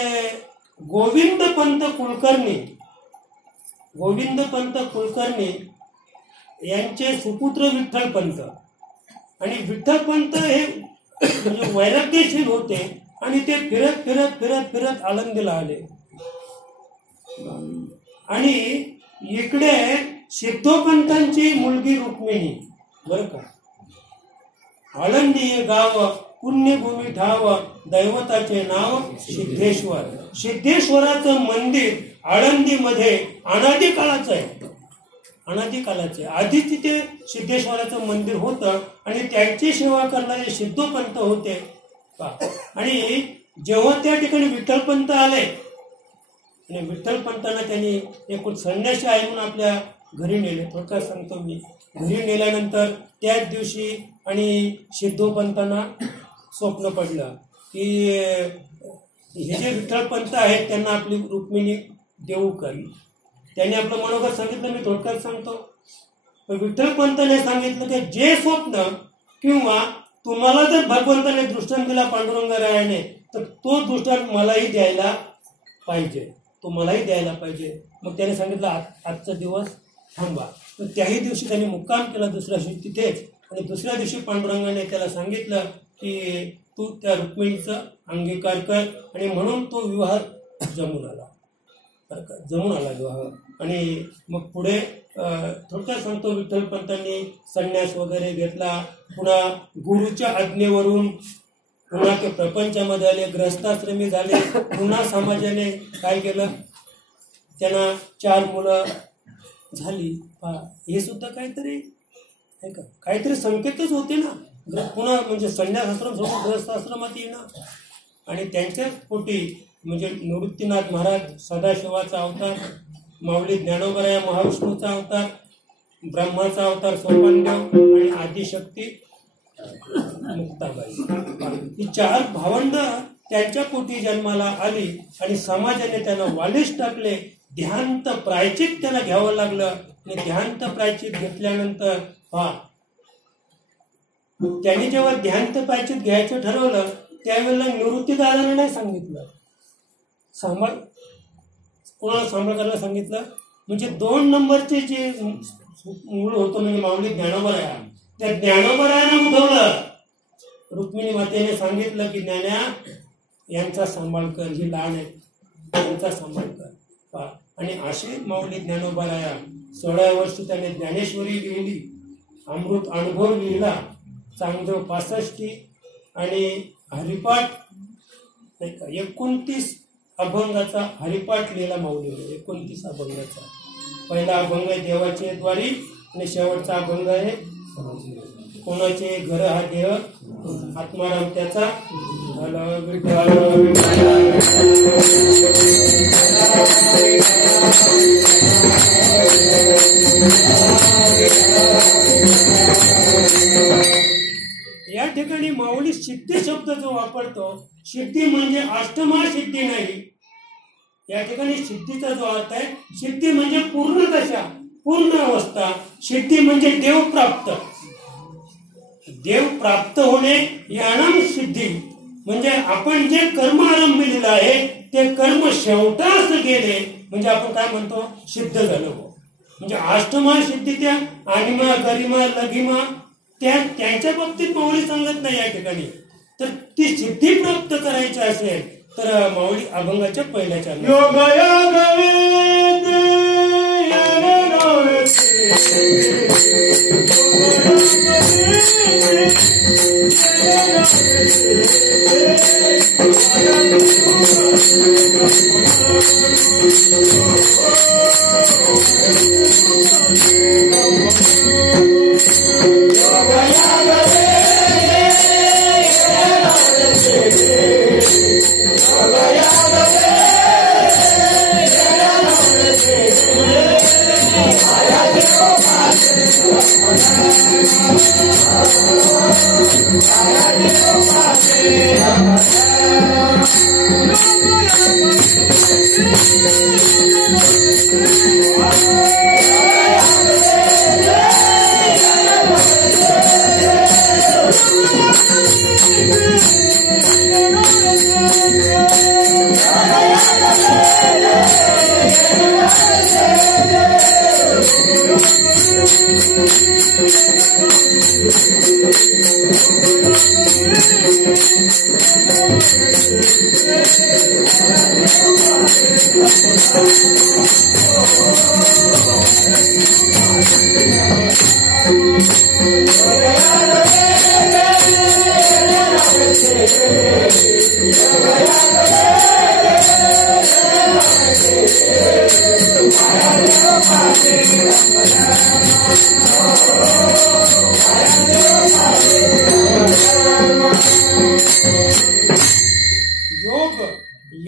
गोविंद पंत कुलकर्णी यांचे सुपुत्र विठ्ठल पंत. आणि विठ्ठल पंत हे म्हणजे वैराग्यशील होते आणि ते फिरत फिरत फिरत फिरत आळंदीला आले. आणि इकडे सिद्धोपंतांची मुलगी रुक्मिणी, बरं का, आळंदी हे गाव पुण्यभूमी ठाव, दैवताचे नाव सिद्धेश्वर. सिद्धेश्वराचं मंदिर आळंदीमध्ये अनादी काळाचं आहे, अनादी काळाचे. आधी तिथे सिद्धेश्वराचं मंदिर होतं आणि त्यांची सेवा करणारे सिद्धोपंत होते. आणि जेव्हा त्या ठिकाणी विठ्ठलपंत आले आणि विठ्ठलपंतांना त्यांनी एकूण संन्यासी आहे म्हणून आपल्या घरी नेले. थोडक्यात सांगतो मी. घरी नेल्यानंतर त्याच दिवशी आणि सिद्धोपंतांना स्वप्न पडलं की हे जे विठ्ठलपंत आहेत त्यांना आपली रुक्मिणी देऊ करी. त्यांनी आपलं मनोगत सांगितलं, मी थोडक्यात सांगतो. विठ्ठलपंताने सांगितलं की जे स्वप्न किंवा तुम्हाला जर भगवंताने दृष्टांत दिला पांडुरंगरायाने, तर तो दृष्टांत मलाही द्यायला पाहिजे, तो मलाही द्यायला पाहिजे. मग त्याने सांगितलं आजचा दिवस थांबा. तर त्याही दिवशी त्यांनी मुक्काम केला दुसऱ्या दिवशी तिथेच. आणि दुसऱ्या दिवशी पांडुरंगाने त्याला सांगितलं की तू त्या रुक्मिणीचा अंगीकार कर, आणि म्हणून तो विवाह जमून आला. जमून आला विवाह. आणि मग पुढे थोडक्यात सांगतो, विठ्ठलपंतांनी संन्यास वगैरे घेतला. पुन्हा गुरुच्या आज्ञेवरून पुन्हा ते प्रपंचामध्ये आले, ग्रहस्थाश्रमी झाले. पुन्हा समाजाने काय केलं, त्यांना 4 मुलं झाली. हे सुद्धा काहीतरी आहे का, काहीतरी संकेतच होते ना. पुन्हा म्हणजे संन्यासाश्रम सोबत ग्रहस्थाश्रमात येणं. आणि त्यांच्याच पोटी म्हणजे निवृत्तीनाथ महाराज सदाशिवाचा अवतार, माऊली ज्ञानोबराया महाविष्णूचा अवतार, ब्रह्माचा अवतार सोपानदेव आणि आदिशक्ती मुक्ताबाई. ही 4 भावंड त्यांच्या पोटी जन्माला आली. आणि समाजाने त्यांना वालीस टाकले. ध्यांत प्रायचित त्याला घ्यावं लागलं. आणि ध्यांत प्रायचित घेतल्यानंतर त्यांनी जेव्हा ध्यांत प्रायचित घ्यायचं ठरवलं त्यावेळेला निवृत्तीदादाने नाही सांगितलं, कोणाला सांभाळ करायला सांगितलं. म्हणजे 2 नंबरचे जे मूळ होतं म्हणजे माऊली ज्ञानोबराया, त्या ज्ञानोबरायानं उठवलं. रुक्मिणी मातेने सांगितलं की ज्ञान्या यांचा सांभाळ कर, ही लहान आहे, यांचा सांभाळ कर. आणि असे माऊली ज्ञानोबराया 16 वर्षी त्याने ज्ञानेश्वरी लिहिली, अमृत अनुभव लिहिला, चांगदेव 65 आणि हरिपाठ 29 अभंगाचा हरिपाठ लिहिला माऊलीने. 29 अभंगाचा. पहिला अभंग आहे देवाचे द्वारी आणि शेवटचा अभंग आहे कोणाचे घर हा देह, आत्माराम त्याचा झाला विठ्ठल. या ठिकाणी माऊली सिद्धी शब्द जो वापरतो, सिद्धी म्हणजे अष्टमा सिद्धी नाही. या ठिकाणी सिद्धीचा जो अर्थ आहे, सिद्धी म्हणजे पूर्ण दशा, पूर्ण अवस्था. सिद्धी म्हणजे देव प्राप्त, देव प्राप्त होणे यानाम सिद्धी. म्हणजे आपण जे कर्म आरंभिलेलं आहे ते कर्म शेवटास गेले म्हणजे आपण काय म्हणतो, सिद्ध झालं. म्हणजे अष्टमा सिद्धी त्या अनिमा गरिमा लघिमा त्यांच्या बाबतीत माऊली सांगत नाही या ठिकाणी. तर ती सिद्धी प्राप्त करायची असेल तर माऊली अभंगाच्या पहिल्या चार योग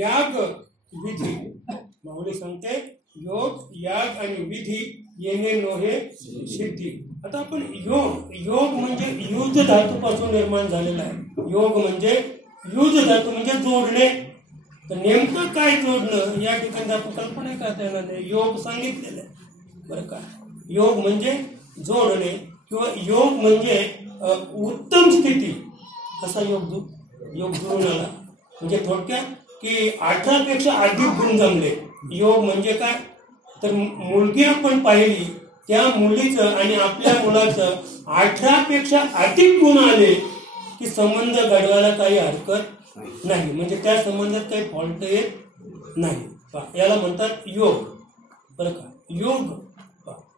याग विधी. माऊली सांगते योग याग आणि विधी येणे नोहे सिद्धी. आता आपण योग म्हणजे युज धातूपासून निर्माण झालेला आहे. योग म्हणजे युज धातू म्हणजे जोडणे. तर नेमकं काय जोडणं या ठिकाणी आपण कल्पना करता येणार नाही. योग सांगितलेलं आहे बरं का. योग म्हणजे जोडणे किंवा योग म्हणजे उत्तम स्थिती असा योग जुळून आला. म्हणजे थोडक्यात की 18 पेक्षा अधिक गुण जमले. योग म्हणजे काय तर मुलगी आपण पाहिली त्या मुलीचं आणि आपल्या मुलाचं 18 पेक्षा अधिक गुण आले की संबंध घडवायला काही हरकत नाही. म्हणजे त्या संबंधात काही फॉल्ट येत नाही. याला म्हणतात योग. बरं का, योग.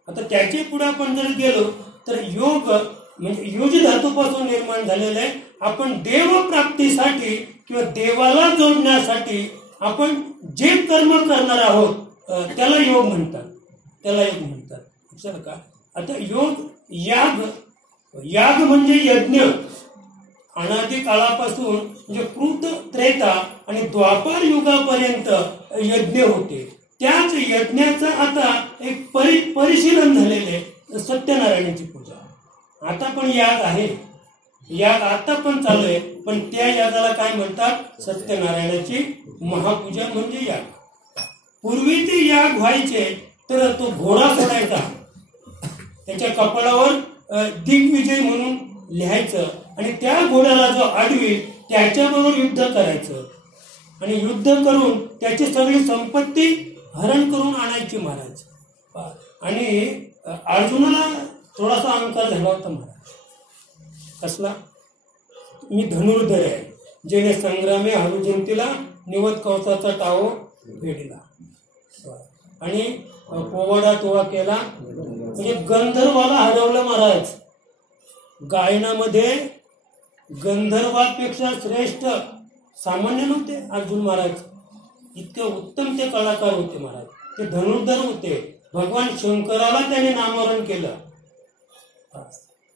आता त्याचे पुढे आपण जर गेलो तर योग म्हणजे युज धातूपासून निर्माण झालेलं आहे. आपण देवप्राप्तीसाठी किंवा देवाला जोडण्यासाठी आपण जे कर्म करणार आहोत त्याला योग म्हणतात. त्याला योग म्हणतात. लक्षात का. आता योग याग म्हणजे यज्ञ. अनादी काळापासून म्हणजे कृत, त्रेता आणि द्वापार युगापर्यंत यज्ञ होते. त्याच यज्ञाचं आता एक परिशीलन झालेले सत्यनारायणाची पूजा. आता पण याग आहे, याग आता पण चालू आहे, पण त्या यागाला काय म्हणतात, सत्यनारायणाची महापूजा म्हणजे याग. पूर्वी ते याग व्हायचे तर तो घोडा सोडायचा, त्याच्या कपाळावर दिग्विजय म्हणून लिहायचं आणि त्या घोड्याला जो अडवी त्याच्याबरोबर युद्ध करायचं आणि युद्ध करून त्याची सगळी संपत्ती हरण करून आणायची महाराज. आणि अर्जुनाला थोडासा अहंकार झाला होता महाराज. कसला, मी धनुर्धर आहे, जेणे संग्रामे हरुजंतीला निवत कवचाचा टाओ फेडला आणि पोवाडा तोवा केला. म्हणजे गंधर्वाला हरवलं महाराज. गायनामध्ये गंधर्वापेक्षा श्रेष्ठ सामान्य नव्हते अर्जुन महाराज. इतके उत्तम ते कलाकार होते महाराज. ते धनुर्धर होते. भगवान शंकराला त्याने नामरण केलं.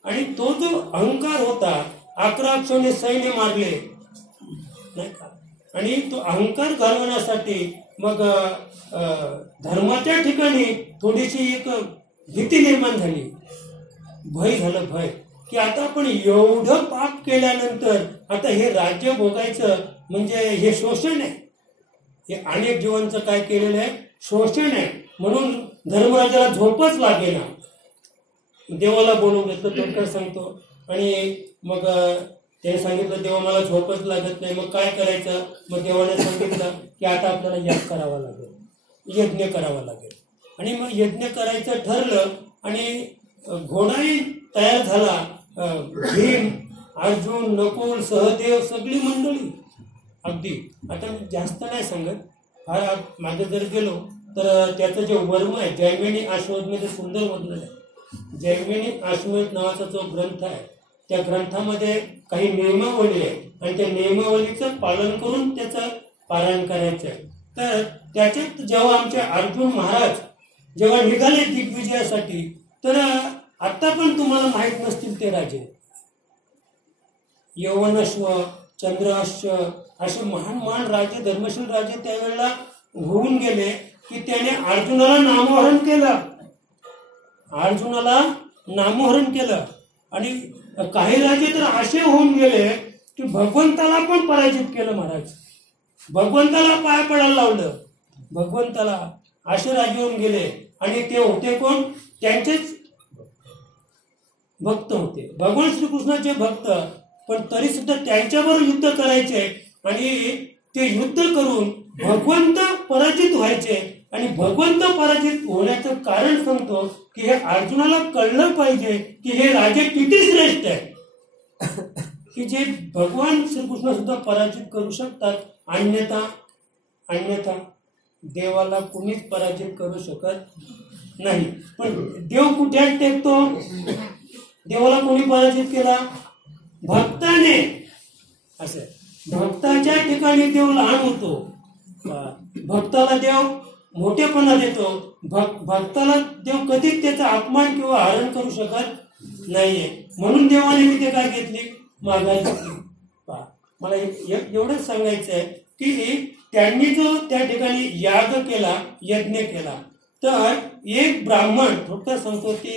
आणि तो जो अहंकार होता, 11 अक्षौहिणी सैन्य मारले नाही का. आणि तो अहंकार घालवण्यासाठी मग धर्माच्या ठिकाणी थोडीशी एक भीती निर्माण झाली, भय झालं, भय की आता आपण एवढं पाप केल्यानंतर आता हे राज्य भोगायचं म्हणजे हे शोषण आहे. हे अनेक जीवांचं काय केलेलं आहे, शोषण आहे. म्हणून धर्मराजाला झोपच लागेना. देवाला बोलवून घेतलं, थोडक्यात सांगतो. आणि मग त्याने सांगितलं, देवा मला झोपच लागत नाही, मग काय करायचं. मग देवाने सांगितलं की आता आपल्याला याग करावा लागेल, यज्ञ करावा लागेल. आणि मग यज्ञ करायचं ठरलं आणि घोडाही तयार झाला. भीम, अर्जुन, नकुल, सहदेव सगळी मंडळी अगदी. आता मी जास्त नाही सांगत, फार मागे जर गेलो तर त्याचं जे वर्म आहे, जैमिनी अश्वमेध सुंदर वर्णन आहे. जैमिनी अश्वमेध नावाचा जो ग्रंथ आहे, त्या ग्रंथामध्ये काही नियमावली आहे आणि त्या नियमावलीचं पालन करून त्याचं पारायण करायचं आहे. तर त्याच्यात जेव्हा आमचे अर्जुन महाराज जेव्हा निघाले दिग्विजयासाठी, तर आता पण तुम्हाला माहीत नसतील ते राजे, यवनश्व, चंद्राश्व असे महान महान राजे, धर्मशील राजे त्यावेळेला होऊन गेले की त्याने अर्जुनाला नामोहरण केलं. अर्जुनाला नामोहरण केलं. आणि काही राजे तर असे होऊन गेले की भगवंताला पण पराजित केलं महाराज. भगवंताला पाय पडायला लावलं, भगवंताला. असे राजे होऊन गेले. आणि ते होते कोण, त्यांचेच भक्त होते, भगवान श्रीकृष्णाचे भक्त. पण तरी सुद्धा त्यांच्याबरोबर युद्ध करायचे आणि ते युद्ध करून भगवंत पराजित व्हायचे. आणि भगवंत पराजित होण्याचं कारण सांगतो की हे अर्जुनाला कळलं पाहिजे की हे राजे किती श्रेष्ठ आहे, की जे भगवान श्रीकृष्ण सुद्धा पराजित करू शकतात. अन्यथा देवाला कुणीच पराजित करू शकत नाही. पण देव कुठे टेकतो, देवाला कोणी पराजित केला, भक्ताने. असं भक्ताच्या ठिकाणी देव लहान होतो, भक्ताला देव मोठेपणा देतो. भक्ताला देव कधीच त्याचा अपमान किंवा हरण करू शकत नाहीये. म्हणून देवाने मी ते काय घेतली, माघार घेतली. मला एवढंच सांगायचं आहे की त्यांनी जो त्या ठिकाणी याग केला, यज्ञ केला, तर एक ब्राह्मण, थोडक्यात सांगतो की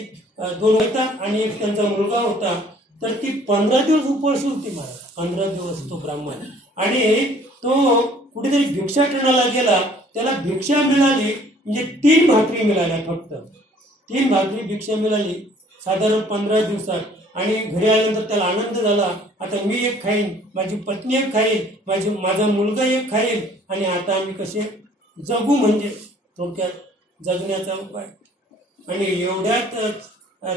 2 होता आणि एक त्यांचा मुलगा होता. तर ती 15 दिवस उपवास होती महाराज, 15 दिवस तो ब्राह्मण. आणि तो कुठेतरी भिक्षाटनाला गेला, त्याला भिक्षा मिळाली म्हणजे 3 भाकरी मिळाल्या, फक्त 3 भाकरी भिक्षा मिळाली साधारण 15 दिवसात. आणि घरी आल्यानंतर त्याला आनंद झाला, आता मी एक खाईन, माझी पत्नी एक खाईल, माझा मुलगा एक खाईल आणि आता आम्ही कसे जगू, म्हणजे थोडक्यात जगण्याचा उपाय. आणि एवढ्यात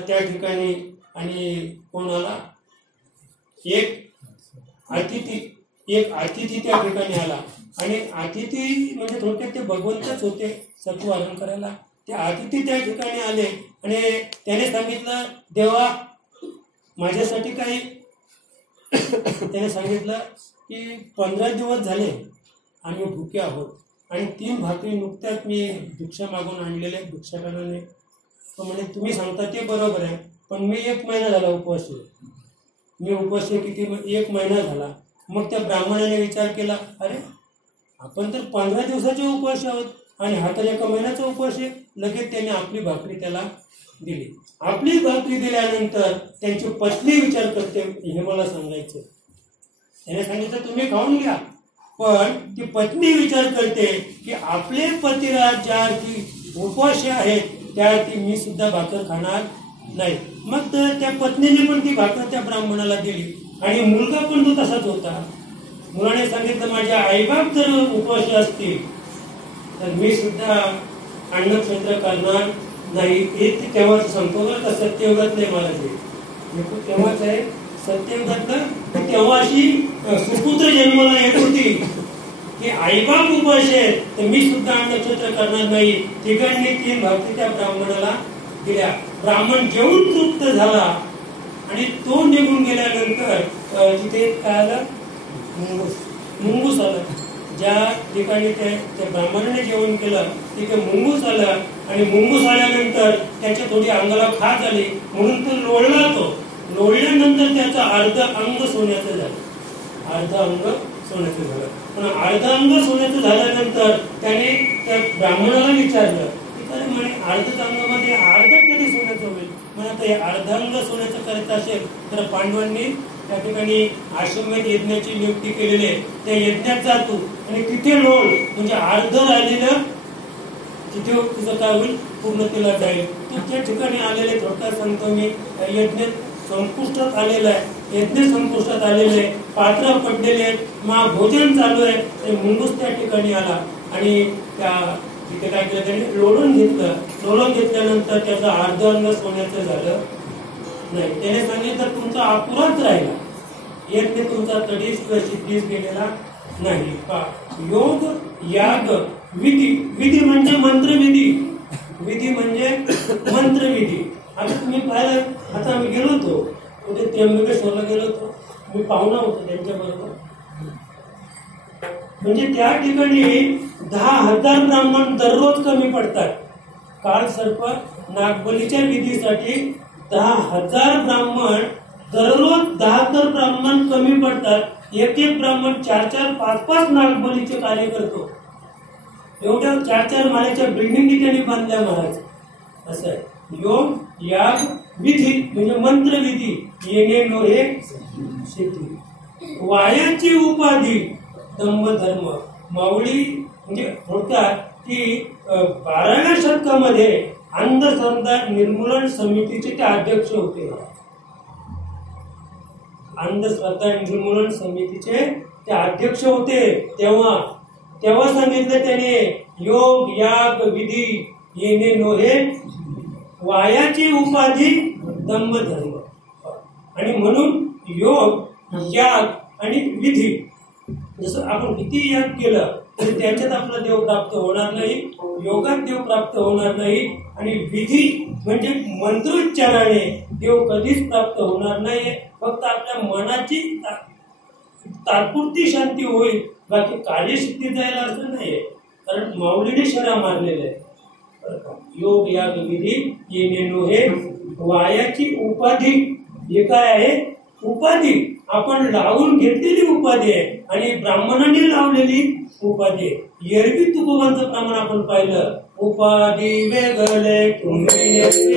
त्या ठिकाणी आणि कोणाला एक अतिथी त्या ठिकाणी आला. आणि अतिथी म्हणजे थोडक्यात ते भगवंतच होते सत्व वाहन करायला. ते अतिथी त्या ठिकाणी आले आणि त्याने सांगितलं देवा माझ्यासाठी काही त्याने सांगितलं की 15 दिवस झाले आम्ही भुके आहोत आणि 3 भाकरी नुकत्याच मी भिक्षा मागून आणलेले भिक्षाटनाने. तो म्हणे तुम्ही सांगता ते बरोबर आहे पण मी 1 महिना झाला उपवास आहे. मी उपवास किती 1 महिना झाला. मग त्या ब्राह्मणाने विचार केला अरे आपण तर 15 दिवसाचे उपवास आहोत आणि हा तर 1 महिन्याचा उपवास आहे. लगेच त्याने आपली भाकरी त्याला दिली. आपली भाकरी दिल्यानंतर त्यांची पत्नी विचार करते हे मला सांगायचं. त्याने सांगितलं तुम्ही खाऊन घ्या पण ती पत्नी विचार करते की आपले पतिराज ज्या अर्थी उपवासी आहेत त्या अर्थी मी सुद्धा भाकर खाणार नाही. मग त्या पत्नीने पण ती भाकर त्या ब्राह्मणाला दिली आणि मुलगा पण तो तसाच होता. मुलाने सांगितलं माझे आईबाप जर उपवासी असतील तर मी सुद्धा अन्नक्षेत्र करणार नाही. हे तेव्हाच सांगतो बरं का सत्ययुगात नाही मला ते तेव्हाच आहे सत्ययुगातलं. तेव्हा अशी सुपुत्र जन्माला येत होती की आईबाप उपवास आहेत तर मी सुद्धा अन्नक्षेत्र करणार नाही. तिघांनी 3 भाकरी त्या ब्राह्मणाला दिल्या. ब्राह्मण जेवून तृप्त झाला आणि तो निघून गेल्यानंतर तिथे काय आलं मुंगूस आलं. ज्या ठिकाणी त्या ब्राह्मणाने जेवण केलं तिथे मुंगूस आलं आणि मुंगूस आल्यानंतर त्याच्या थोडी अंगाला खाज आली म्हणून तो लोळला. तो लोळल्यानंतर त्याचं अर्ध अंग सोन्याचं झालं. अर्ध अंग सोन्याचं झालं. पण अर्ध अंग सोन्याचं झाल्यानंतर त्याने त्या ब्राह्मणाला विचारलं की अरे म्हणे अर्ध अंगामध्ये अर्ध कधी सोन्याचं होईल. म्हणजे आता हे अर्ध अंग सोन्याचं करायचं असेल तर पांडवांनी त्या ठिकाणी आश्रमेत यज्ञाची नियुक्ती केलेली आहे. त्या यज्ञात जातो आणि तिथे लोळ म्हणजे अर्ध राहिलेलं तिथे तुझं काय होईल पूर्णतेला जाईल. तू त्या ठिकाणी आलेले थोडक्यात सांगतो मी. यज्ञ संपुष्टात आलेला आहे. यज्ञ संपुष्टात आलेले आहे. पात्र पडलेले आहेत. महाभोजन चालू आहे. ते मुंगूस त्या ठिकाणी आला आणि त्या तिथे काय केलं त्याने लोळून घेतलं. लोळून घेतल्यानंतर त्याचं अर्ध अंग सोन्याचं झालं नाही. त्याने सांगितलं तुमचा अपुराच राहिला. यज्ञ तुमचा कधीच सिद्धीस गेलेला नाही. योग याग विधी. विधी म्हणजे मंत्रविधी. विधी म्हणजे मंत्रविधी. आता तुम्ही पाहिलं आता आम्ही गेलो होतो कुठे त्र्यंबकेश्वरला गेलो होतो. मी पाहुणा होतो त्यांच्या बरोबर. म्हणजे त्या ठिकाणी 10,000 ब्राह्मण दररोज कमी पडतात. काल सर्प नागबलीच्या विधीसाठी 10,000 ब्राह्मण दररोज 10 ब्राह्मण कमी पडतात. एक ब्राह्मण 4-4, 5-5 नागबलीचे कार्य करतो. एवढ्या 4-4 माळ्याच्या बिल्डिंगी त्यांनी बांधल्या महाराज. असं आहे. योग याग विधी म्हणजे मंत्रविधी. येणे नोहे शेती. वायाची उपाधी दंभ धर्म. माऊली म्हणजे थोडक्यात की 12व्या शतकामध्ये अंधश्रद्धा निर्मूलन समितीचे ते अध्यक्ष होते. अंधश्रद्धा निर्मूलन समितीचे ते अध्यक्ष होते. तेव्हा सांगितलं त्याने योग याग विधी येणे नोहे वायाची उपाधी दंभ धर्म. आणि म्हणून योग याग आणि विधी जसं आपण किती याग केलं तरी त्याच्यात आपला देव प्राप्त होणार नाही. योगात देव प्राप्त होणार नाही. आणि विधी म्हणजे मंत्रोच्चाराने देव कधीच प्राप्त होणार नाही. फक्त आपल्या मनाची तात्पुरती शांती होईल. बाकी कार्यसिद्धी जायला असं नाहीये. कारण माऊलीने शरा मारलेले आहे. योग याग विधी येणे नोहे वायाची उपाधी. हे काय आहे उपाधी. आपण लावून घेतलेली उपाधी आहे आणि ब्राह्मणांनी लावलेली उपाधी आहे. एरवी तुकोबांचं प्रमाण आपण पाहिलं. उपाधी वेगळे तुम्ही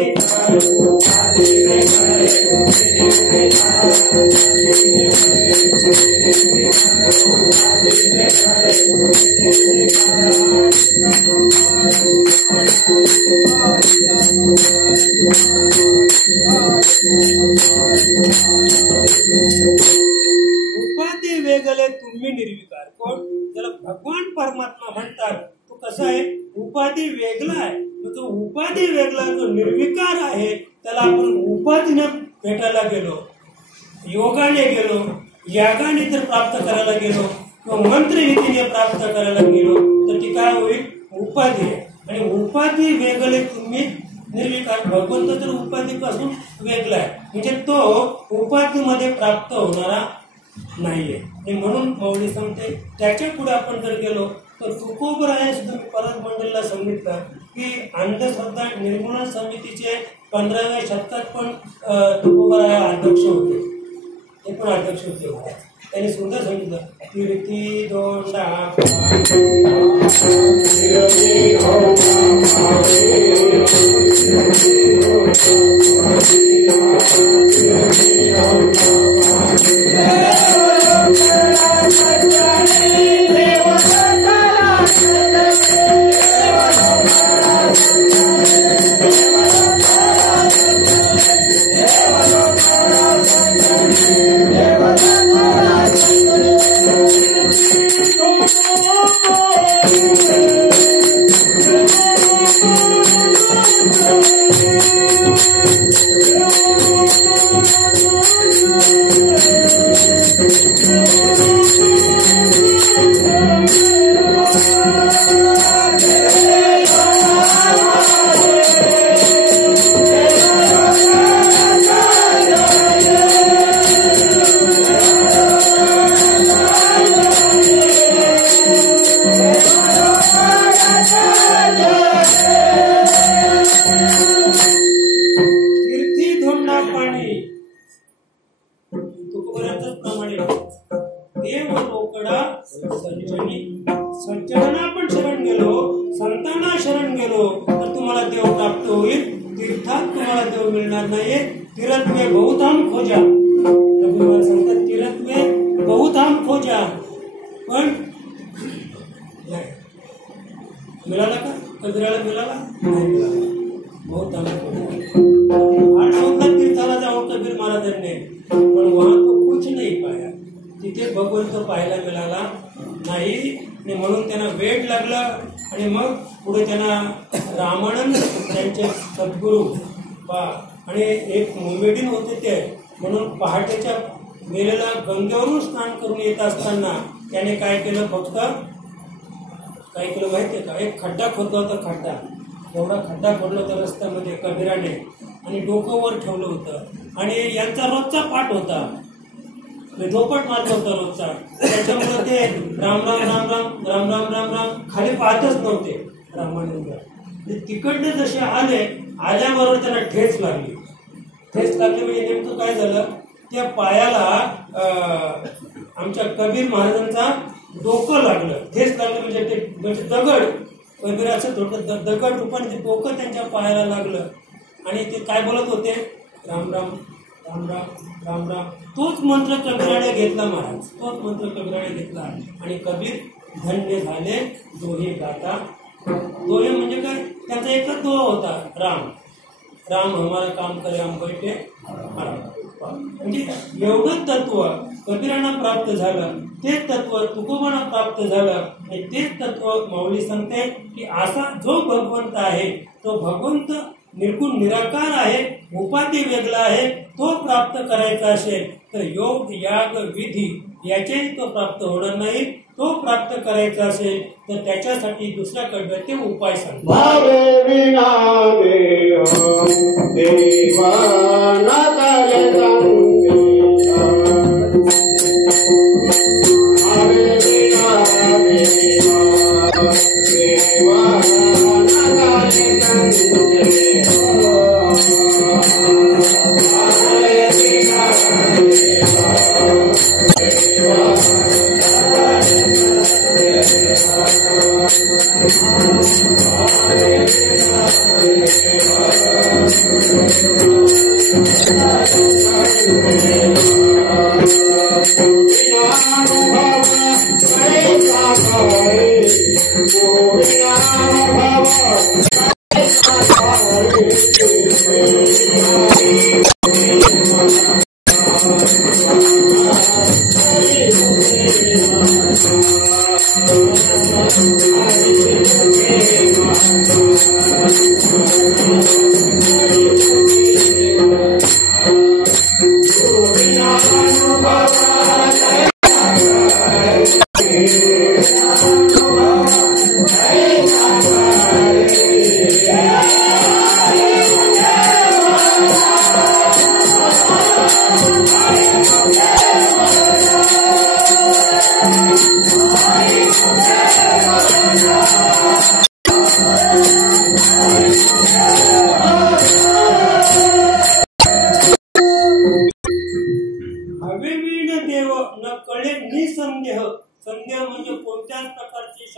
उपाधी वेगळे तुम्ही निर्विकार. कोण त्याला भगवान परमात्मा म्हणतात. तो कसा आहे उपाधी वेगळा आहे. तो उपाधी वेगळा जो निर्विकार आहे त्याला आपण उपाधीनं भेटायला गेलो, योगाने गेलो, यागाने जर प्राप्त करायला गेलो किंवा मंत्रविधीने प्राप्त करायला गेलो तर ती काय होईल, उपाधी आहे. आणि उपाधी वेगळे तुम्ही निर्विकार, भगवंत तर उपाधीपासून वेगळा आहे, म्हणजे तो उपाधीमध्ये प्राप्त होणारा नाहीये. आणि म्हणून माऊली सांगते त्याच्या पुढे आपण जर गेलो तर तुकोबराया सुद्धा मी परत मंडळीला सांगितलं की अंधश्रद्धा निर्मूलन समितीचे 15व्या शतकात पण तुकोबराया अध्यक्ष होते, ते पण अध्यक्ष होते. त्यांनी सुंदर सांगितलं कीर्ती दोंडा सज्जनांना आपण शरण गेलो, संतांना शरण गेलो तर तुम्हाला देव प्राप्त होईल. तीर्थात तुम्हाला देव मिळणार नाही. तीर्थवे बहुधाम खोजा, सांगतात तीर्थवे बहुधाम खोजा, पण मिळाला का? कबीराला मिळाला नाही मिळाला. बहुधाम खोजा आठवतला तीर्थाला जाऊन कबीर महाराजांनी, पण वहां तो कुछ नाही पाया, तिथे भगवंत पाहायला मिळाला नाही. आणि म्हणून त्यांना वेळ लागला. आणि मग पुढे त्यांना रामानंद त्यांचे सद्गुरू आणि एक मुंबेडीन होते ते, म्हणून पहाटेच्या वेळेला गंगेवरून स्नान करून येत असताना त्याने काय केलं, फक्त काय केलं माहितीये का, एक खड्डा खोदला होता. खड्डा एवढा खड्डा खोदला होता रस्त्यामध्ये कबीराने, आणि डोकं वर ठेवलं होतं. आणि यांचा रोजचा पाठ होता, झोपट मारत होता रोजचा. त्याच्यामुळे ते राम राम राम राम राम राम राम राम खाली पाहतच नव्हते रामानंद. तिकडनं जसे आल्याबरोबर त्यांना ठेच लागली. ठेच लागली म्हणजे नेमकं काय झालं, त्या पायाला आमच्या कबीर महाराजांचा डोकं लागलं. ठेच लागलं म्हणजे दगड, कबीराचं थोडं दगड रूपाने ते डोकं त्यांच्या पायाला लागलं. आणि ते काय बोलत होते, राम राम राम राम राम राम. तोच मंत्र कबीराने घेतला महाराज, तोच मंत्र कबीराने घेतला. आणि कबीर धन्य झाले दोहे गाता. दोहे म्हणजे काय, त्याचा एकच दोहा होता, राम राम हमारा काम करे हम बैठे. म्हणजे एवढं तत्व कबीरांना प्राप्त झालं, तेच तत्व तुकोबांना प्राप्त झालं. आणि तेच तत्व माऊली सांगते की असा जो भगवंत आहे तो भगवंत निर्गुण निराकार आहे, उपाधी वेगळा आहे. तो प्राप्त करायचा असेल तर योग याग विधी याचेही तो प्राप्त होणार नाही. तो प्राप्त करायचा असेल तर त्याच्यासाठी दुसऱ्याकडे ते उपाय सांगतो.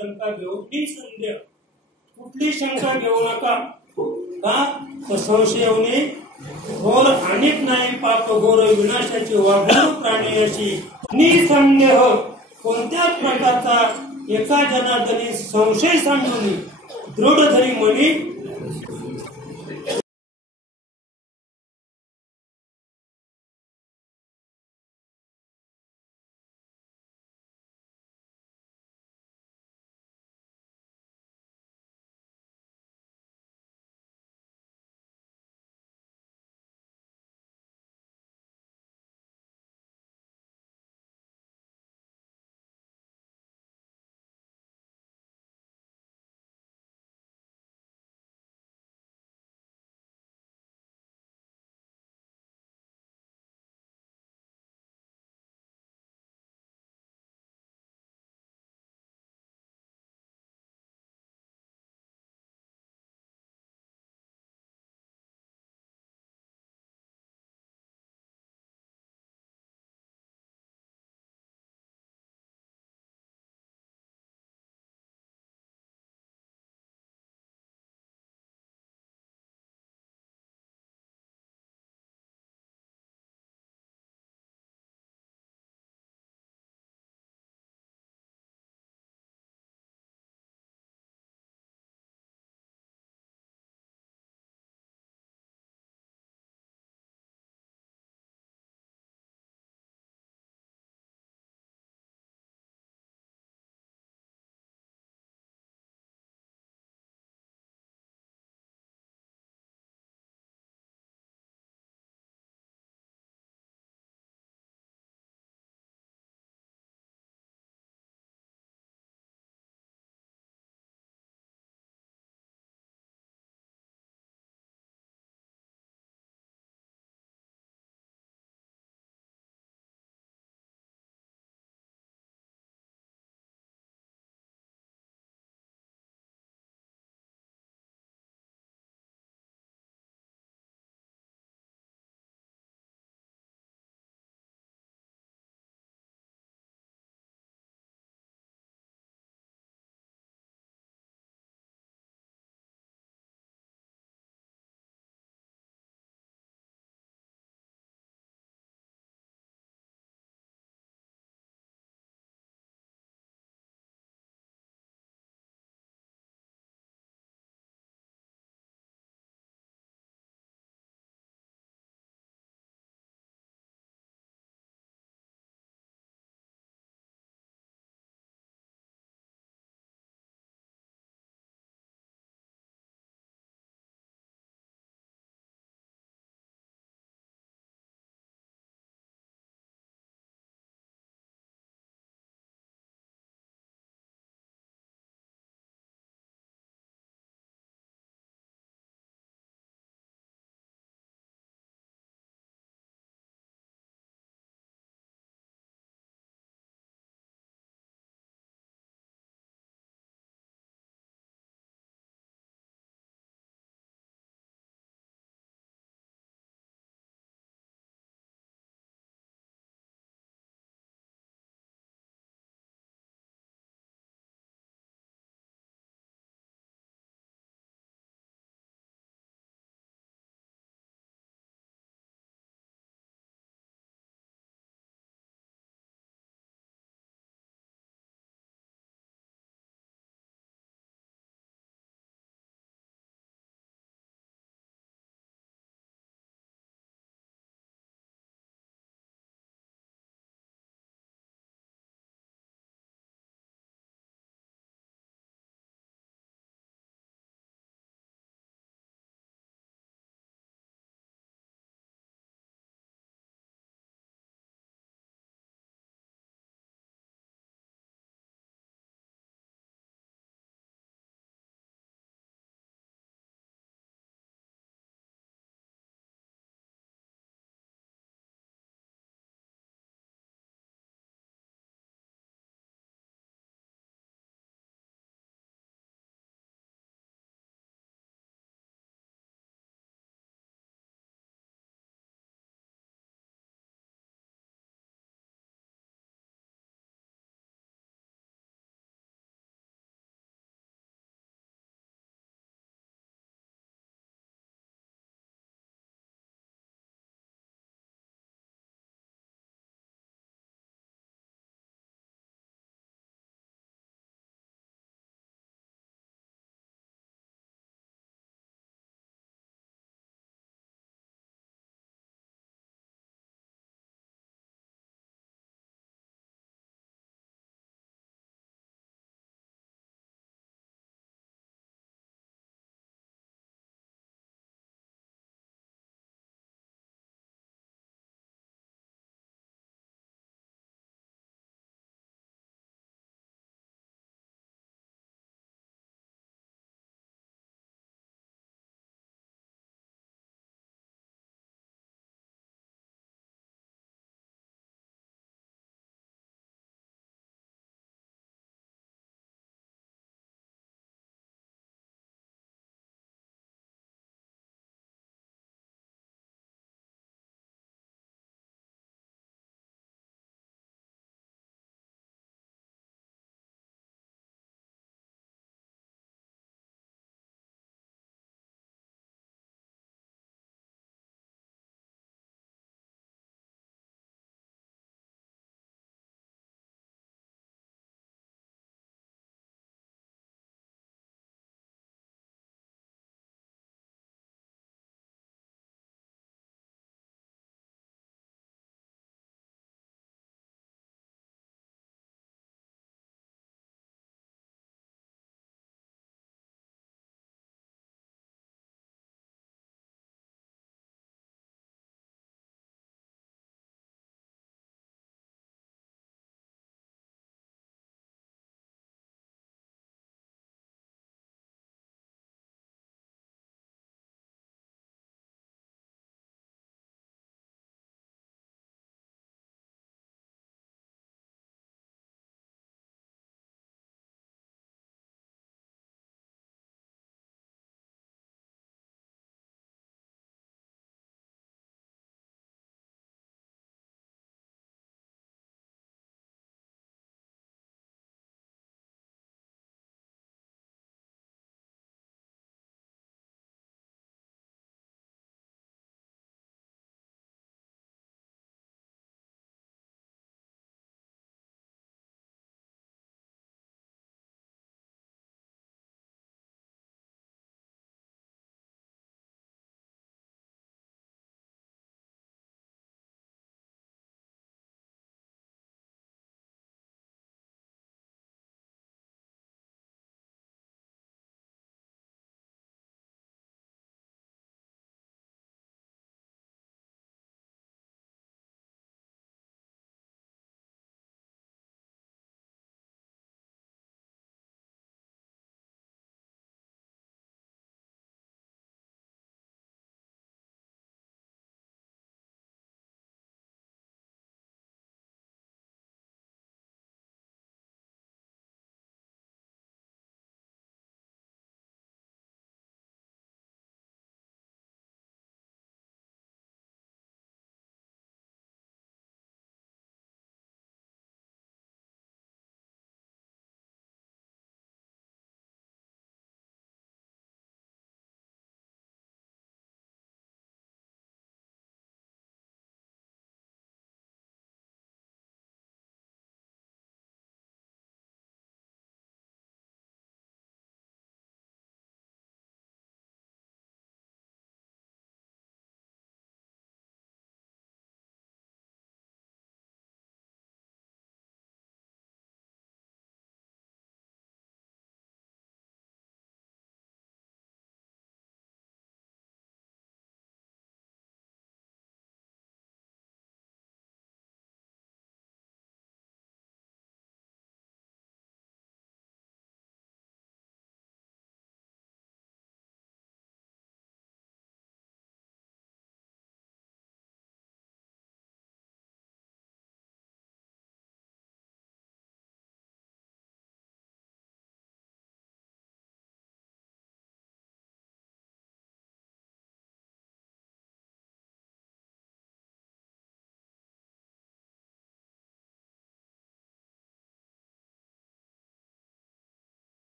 शंका घेऊ निसंदेह कुठली शंका घेऊ नका का तर संशयाने घोर अनेक नाही पाप घोर विनाशाची वागणूक प्राणी अशी निसंदेह कोणत्याच प्रकारचा एका जनार्दनी संशय सांडून दृढ धरी म्हणी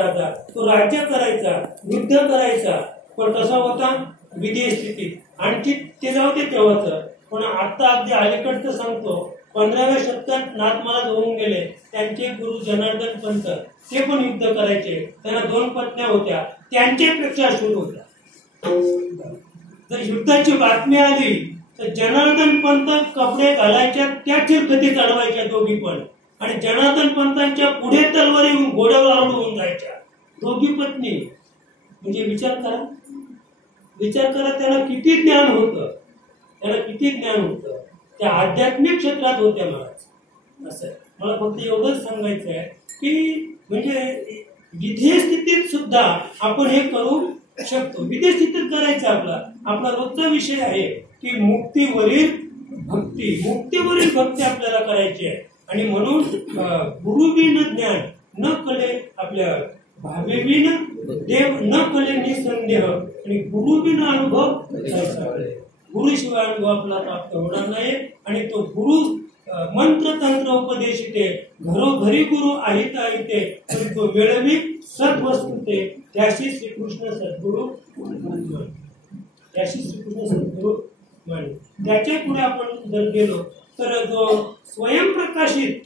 करायचा, तो राज्य करायचा, युद्ध करायचा, पण कसा होता विदेश स्थितीत. आणि ते जाऊ दे तेव्हाच. पण आता अगदी अलीकडचं सांगतो, 15व्या शतकात नाथ महाराज होऊन गेले, त्यांचे गुरु जनार्दन पंत, ते पण युद्ध करायचे. त्यांना 2 पत्न्या होत्या, त्यांच्यापेक्षा शूर होत्या. जर युद्धाची बातमी आली तर जनार्दन पंत कपडे घालायच्या, त्या चिरकती चढवायच्या दोघी पण. आणि जनार्दन पंतांच्या पुढे तलवारी येऊन घोड्यावर आरडून जायच्या दोघी पत्नी. म्हणजे विचार करा त्याला किती ज्ञान होतं, त्या आध्यात्मिक क्षेत्रात होत्या महाराज. असं मला फक्त एवढंच सांगायचं आहे की म्हणजे विधेय स्थितीत सुद्धा आपण हे करू शकतो. विधेय स्थितीत करायचं आपला रोजचा विषय आहे की मुक्तीवरील भक्ती आपल्याला करायची आहे. आणि म्हणून गुरुविन ज्ञान न कले आपल्या भावेविन देव न कले निसंदेह, आणि गुरुविन अनुभव गुरुशिवाय अनुभव आपला प्राप्त होणार नाही. आणि तो गुरु मंत्र तंत्र उपदेशिते, घरोघरी गुरु आहित आहिते, पण तो वेळवी सद्वस्तुते, त्याशी श्रीकृष्ण सद्गुरु माने. त्याच्या पुढे आपण जर गेलो तर जो स्वयंप्रकाशित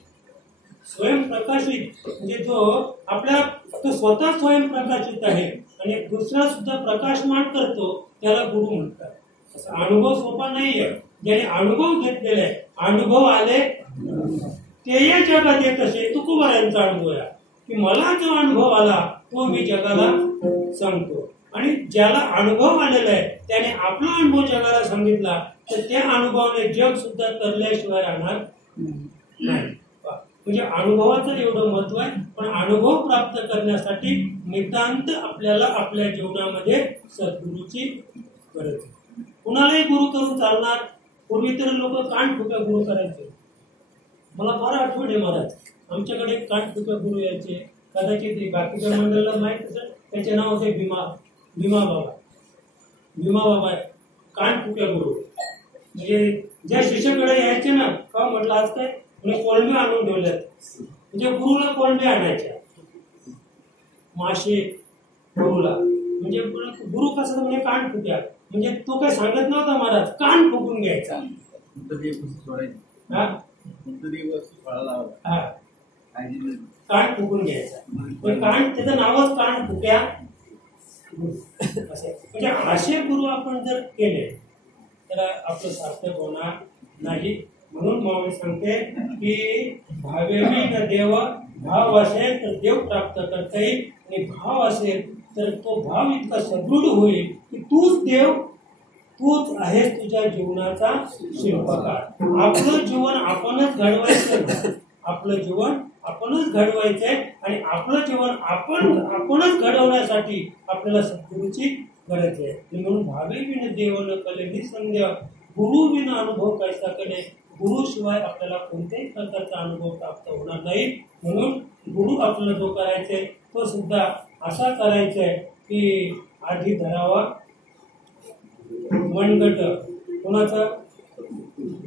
म्हणजे जो आपल्या तो स्वतः स्वयंप्रकाशित आहे आणि दुसरा सुद्धा प्रकाशमान करतो, त्याला गुरु म्हणतात. अनुभव सोपा नाहीये. ज्याने अनुभव घेतलेला आहे, अनुभव आले ते या जगात येत असे. तुकोबारायांचा अनुभव आहे की मला जो अनुभव आला तो मी जगाला सांगतो. आणि ज्याला अनुभव आलेला आहे त्याने आपला अनुभव जगाला सांगितला तर त्या अनुभवाने जग सुद्धा तरल्याशिवाय राहणार नाही. म्हणजे अनुभवाचं एवढं महत्व आहे. पण अनुभव प्राप्त करण्यासाठी नितांत आपल्याला आपल्या जीवनामध्ये सद्गुरूची गरज आहे. कुणालाही गुरु करून चालणार. पूर्वी तर लोक कानठुक्या गुरु करायचे. मला फार आठवण आहे महाराज, आमच्याकडे कानठुक्या गुरु यायचे. कदाचित बाकीच्या मंडळाला माहित असेल, त्याचे नाव होते भीमा बाबा कानठुक्या गुरु. म्हणजे ज्या शिष्याकडे यायचे ना, का म्हटलं आज काय म्हणजे कोळंबे आणून ठेवल्यात. म्हणजे गुरुला कोळंबे आणायच्या, मासे गुरुला. म्हणजे गुरु कसं म्हणजे कान फुक्या. म्हणजे तो काय सांगत नव्हता महाराज, कान फुकून घ्यायचा. कान फुकून घ्यायचा. पण कान त्याचं नावच कान फुक्या. म्हणजे असे गुरु आपण जर केले तर आपलं सार्थक होणार नाही. म्हणून मावळी सांगते की भावेवी न देव, भाव असेल तर देव प्राप्त करता येईल. आणि भाव असेल तर तो भाव इतका सदृढ होईल की तूच देव, तूच आहेस तुझ्या जीवनाचा शिल्पकार. आपलं जीवन आपणच घडवायचं, आणि आपलं जीवन आपणच घडवण्यासाठी आपल्याला सद्गुरूची गरज आहे. म्हणून भावे विन देव न कले निसंदेह, गुरु विन अनुभव कैसा कले. गुरुशिवाय आपल्याला कोणत्याही प्रकारचा अनुभव प्राप्त होणार नाही. म्हणून गुरु आपल्याला जो करायचा आहे तो सुद्धा असा करायचा आहे की आधी धरावा मनगट. कोणाचा?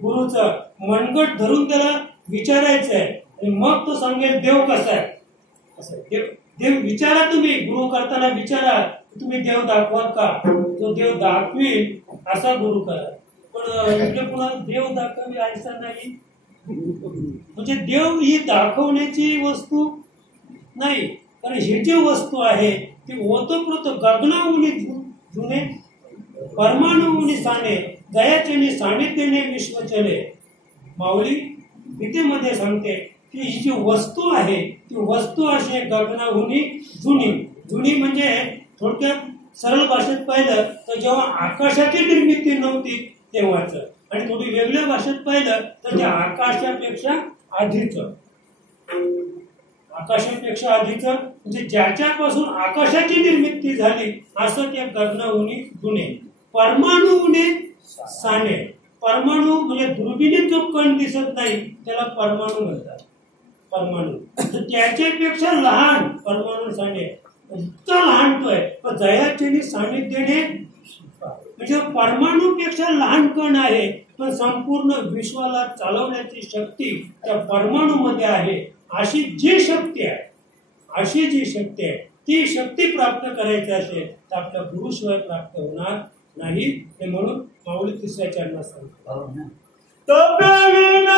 गुरुचा. मनगट धरून त्याला विचारायचं आहे आणि मग तो सांगेल देव कसा आहे. असं देव विचारा. तुम्ही गुरु करताना विचारा, तुम्ही देव दाखवाल का? तो देव दाखवील असा गुरु करा. पण इकडे पुन्हा देव दाखवी ऐसा नाही. म्हणजे देव ही दाखवण्याची वस्तू नाही, कारण ही जी वस्तू आहे ती ओतप्रोत गगनाहुनी जुने, परमाणुहुनी साने, दयाचेने सानिध्यने विश्व चले. माऊली गीतेमध्ये सांगते की ही जी वस्तू आहे ती वस्तू अशी गगनाहुनी जुनी म्हणजे थोडक्यात सरळ भाषेत पाहिलं तर जेव्हा आकाशाची निर्मिती नव्हती तेव्हाच, आणि थोडी वेगळ्या भाषेत पाहिलं तर त्या आकाशापेक्षा आधीच म्हणजे ज्याच्यापासून आकाशाची निर्मिती झाली असं त्या गगनाहुनी जुने, परमाणुहुनी साने. परमाणु म्हणजे दुर्बिणीत जो कण दिसत नाही त्याला परमाणु म्हणतात. परमाणु त्याच्यापेक्षा लहान परमाणु साने, इतका लहान तो आहे. पण दयाचेने सानिध्यने म्हणजे परमाणुपेक्षा लहान कण आहे, पण संपूर्ण विश्वाला चालवण्याची शक्ती त्या परमाणुमध्ये आहे. अशी जी शक्ती आहे ती शक्ती प्राप्त करायची असेल तर आपल्या गुरुशिवाय प्राप्त होणार नाही. ते म्हणून माऊली तिसऱ्या चरणात सांगतो, तपविना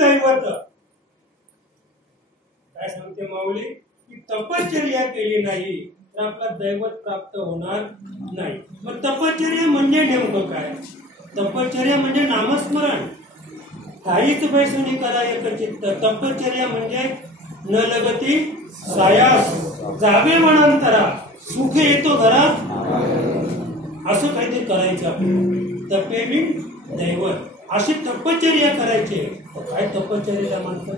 दैवत काय सांगते माऊली की तपश्चर्या केली नाही तर आपला दैवत प्राप्त होणार नाही. मग तपश्चर्या म्हणजे नेमकं काय? तपश्चर्या म्हणजे नामस्मरण, काहीच बैसुनी करा एकचित्त. तपश्चर्या म्हणजे न लगती सायास, जावे वनांतरा, सुख येतो घरात, असं काहीतरी करायचं आपल्याला. तपेवी दैवत, अशी तपश्चर्या करायची. काय तपश्चर्याला म्हणतात?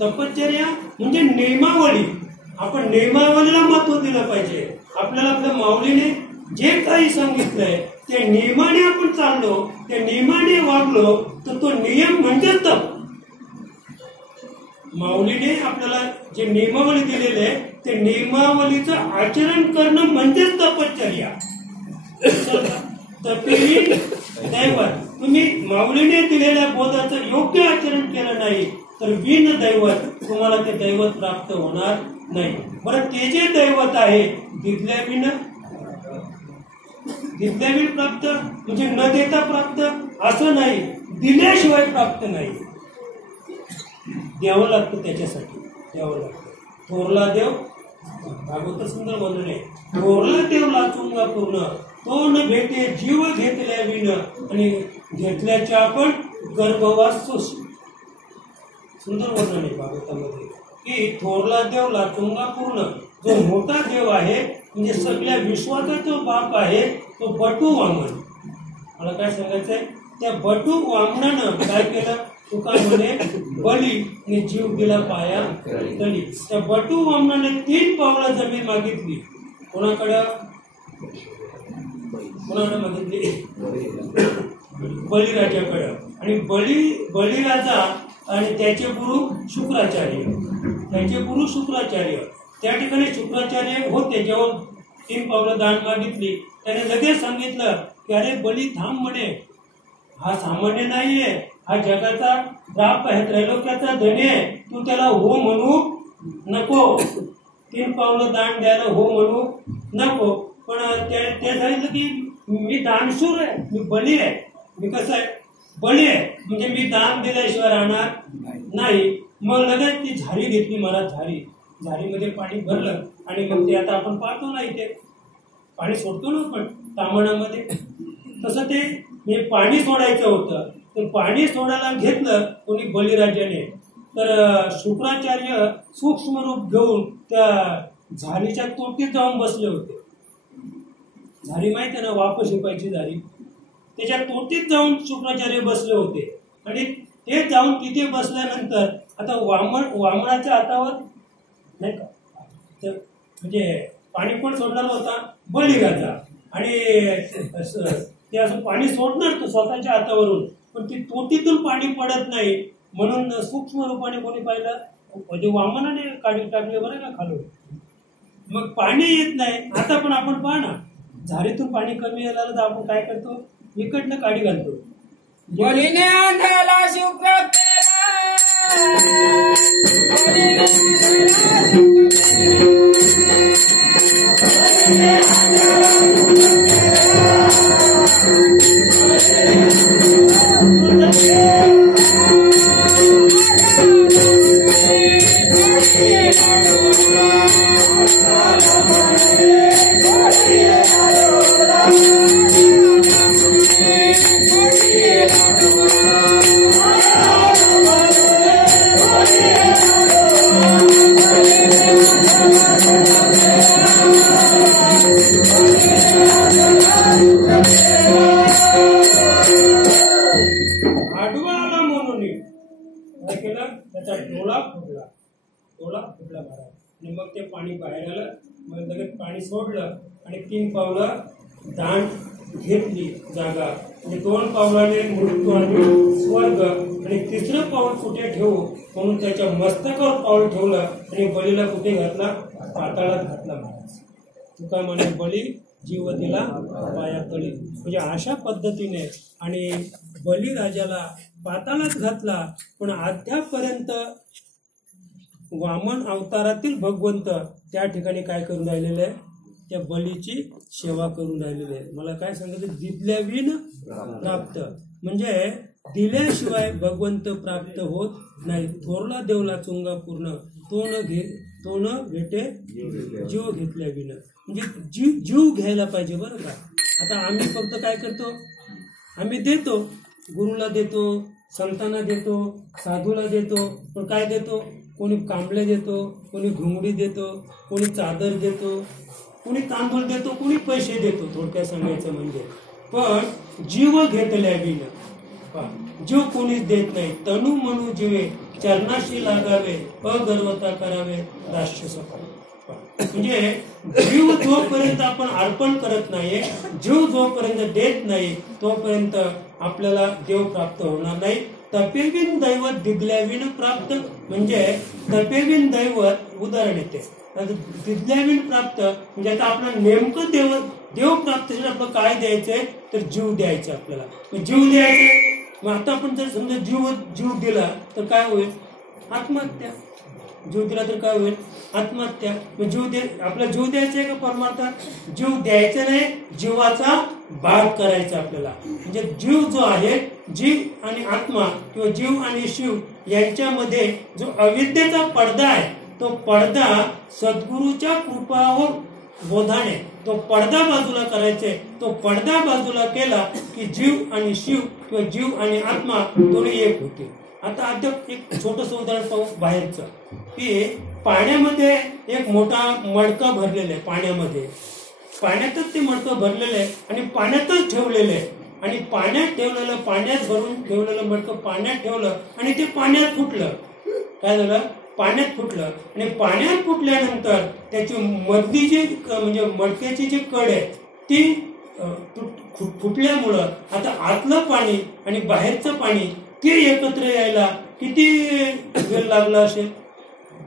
तपश्चर्या म्हणजे नियमावली. आपण नियमावलीला महत्व दिलं पाहिजे. आपल्याला आपल्या माऊलीने जे काही सांगितलंय ते नियमाने आपण चाललो, त्या नियमाने वागलो तर तो नियम म्हणजे तप. माऊलीने आपल्याला जे नियमावली दिलेले आहे ते नियमावलीचं आचरण करणं म्हणजेच तपश्चर्या. तपेवी दैवत, तुम्ही माऊलीने दिलेल्या बोधाचं योग्य आचरण केलं नाही तर बिन दैवत तुम्हाला ते दैवत प्राप्त होणार नाही. बरं, ते जे दैवत आहे दिसल्या बिन प्राप्त म्हणजे न देता प्राप्त असं नाही, दिल्याशिवाय प्राप्त नाही. द्यावं लागतं, त्याच्यासाठी द्यावं लागतं. थोरला देव, भागवत सुंदर वर्णन आहे, थोरला देव लाचुंगा पूर्ण, तो न भेटे जीव घेतल्या विन, आणि घेतल्याच्या आपण गर्भवास सोशी. सुंदर वर्णन आहे भागवतामध्ये की थोरला देव लाचुंगा पूर्ण. जो मोठा देव आहे म्हणजे सगळ्या विश्वाचा जो बाप आहे तो बटू वामन. मला काय सांगायचंय, त्या बटू वामनानं काय केलं? तुका म्हणे बली ने जीव दिला पाया तली. त्या बटू वामनाने 3 पावलं जमीन मागितली. कोणाकडं मागितली? बळीराजाकडं. आणि बळीराजा आणि त्याचे गुरु शुक्राचार्य, त्या ठिकाणी शुक्राचार्य होते. जेव्हा 3 पावलं दान मागितली त्याने लगेच सांगितलं की अरे बळी थांब म्हणे, हा सामान्य नाहीये, हा जगाचा बाप आहे, त्रैलोक्याचा धनी आहे. तू त्याला हो म्हणू नको, 3 पावलं दान द्यायला हो म्हणू नको. पण ते सांगितलं की मी दानशूर आहे, मी बळी आहे. मी कसं आहे? बळी आहे म्हणजे मी दान दिल्याशिवाय राहणार नाही. मग लगेच ती झारी घेतली, मला झारीमध्ये पाणी भरलं आणि मग ते आता आपण पाहतो ना, इथे पाणी सोडतो ना आपण तामणामध्ये, तसं ते पाणी सोडायचं होतं. ते पाणी सोडायला घेतलं कोणी बळीराजाने, तर शुक्राचार्य सूक्ष्म रूप घेऊन त्या झारीच्या तोटीत जाऊन बसले होते. झारी माहिती आहे ना, वाप शिपायची झारी, त्याच्या तोटीत जाऊन शुक्राचार्य बसले होते. आणि ते जाऊन तिथे बसल्यानंतर आता वामनाच्या हातावर नाही का म्हणजे पाणी पण सोडणार होता बळीराजा, आणि ते असं पाणी सोडणार तो स्वतःच्या हातावरून, पण ती तोटीतून पाणी पडत नाही म्हणून सूक्ष्म रूपाने कोणी पाहिलं म्हणजे वामनाने काढी टाकले बरं का खालून, मग पाणी येत नाही. आता पण आपण पहा ना, झारीतून पाणी कमी यायला तर आपण काय करतो, इकडनं काडी घालतो. बलीने अंधाला शुक्र आडवाला म्हणून काय केलं, त्याचा डोळा फुटला महाराज, आणि मग ते पाणी बाहेर आलं. मग लगेच पाणी सोडलं आणि 3 पावलं दांड घेतली जागा, म्हणजे 2 पावलाने मृत्यू आणि स्वर्ग, आणि 3रं पाऊल कुठे ठेवू म्हणून त्याच्या मस्तकावर पाऊल ठेवलं आणि बळीला कुठे घातला, पाताळात घातला महाराज. तुका म्हणे बळी जीव दिला पायातळी, म्हणजे अशा पद्धतीने आणि बळीराजाला पाताळात घातला. पण अद्यापर्यंत वामन अवतारातील भगवंत त्या ठिकाणी काय करून राहिलेले आहे, त्या बळीची सेवा करून राहिलेले आहे. मला काय सांगायचं, दिल्याविन प्राप्त, म्हणजे दिल्याशिवाय भगवंत प्राप्त होत नाही. थोरला देवला चुंगा पूर्ण, तो न भेटे जीव घेतल्याविन, म्हणजे जीव घ्यायला पाहिजे बरं का. आता आम्ही फक्त काय करतो, आम्ही देतो, गुरुला देतो, संतांना देतो, साधूला देतो, पण काय देतो, कोणी कांबळे देतो, कोणी घुंगडी देतो, कोणी चादर देतो, कोणी तांदूळ देतो, कोणी पैसे देतो, थोडक्यात सांगायचं म्हणजे. पण जीव घेतल्याविन, जीव कोणीच देत नाही. तनु म्हणू जीवे चरणाशी लागावे, अगर्वता करावे राष्ट्र सफळ, म्हणजे जीव जोपर्यंत आपण अर्पण करत नाही, जीव जोपर्यंत देत नाही, तोपर्यंत आपल्याला देव प्राप्त होणार नाही. तपेविन दैवत दिदल्याविन प्राप्त, म्हणजे तपेविन दैवत उदाहरण येते, दिदल्याविन प्राप्त म्हणजे आता आपल्याला नेमकं देव प्राप्त आपलं काय द्यायचंय, तर जीव द्यायचा आपल्याला. जीव द्यायचे, मग आता आपण जर समजा जीव दिला तर काय होईल, आत्महत्या. जीव दिला तर काय होईल, आत्महत्या. मग आपला जीव द्यायचा आहे का परमार्थात, जीव द्यायचा नाही, जीवाचा भाग करायचा आपल्याला. म्हणजे जीव जो आहे, जीव आणि आत्मा किंवा जीव आणि शिव यांच्यामध्ये जो अविद्येचा पडदा आहे, तो पडदा सद्गुरूच्या कृपावर बोधाने तो पडदा बाजूला करायचे. तो पडदा बाजूला केला की जीव आणि शिव किंवा जीव आणि आत्मा दोन्ही एक होते. आता अद्याप एक छोटंसं उदाहरण पाहू बाहेरचं, की पाण्यामध्ये एक मोठा मडका भरलेला आहे, पाण्यातच ते मडकं भरलेलं आहे आणि पाण्यातच ठेवलेलं आहे. आणि पाण्यात भरून ठेवलेलं मडकं पाण्यात ठेवलं आणि ते पाण्यात फुटलं. काय झालं, पाण्यात फुटलं. आणि पाण्यात फुटल्यानंतर त्याची मधली जी म्हणजे मडक्याची जी कड आहे ती फुटल्यामुळं आता आतलं पाणी आणि बाहेरचं पाणी ते एकत्र यायला किती वेळ लागला असेल,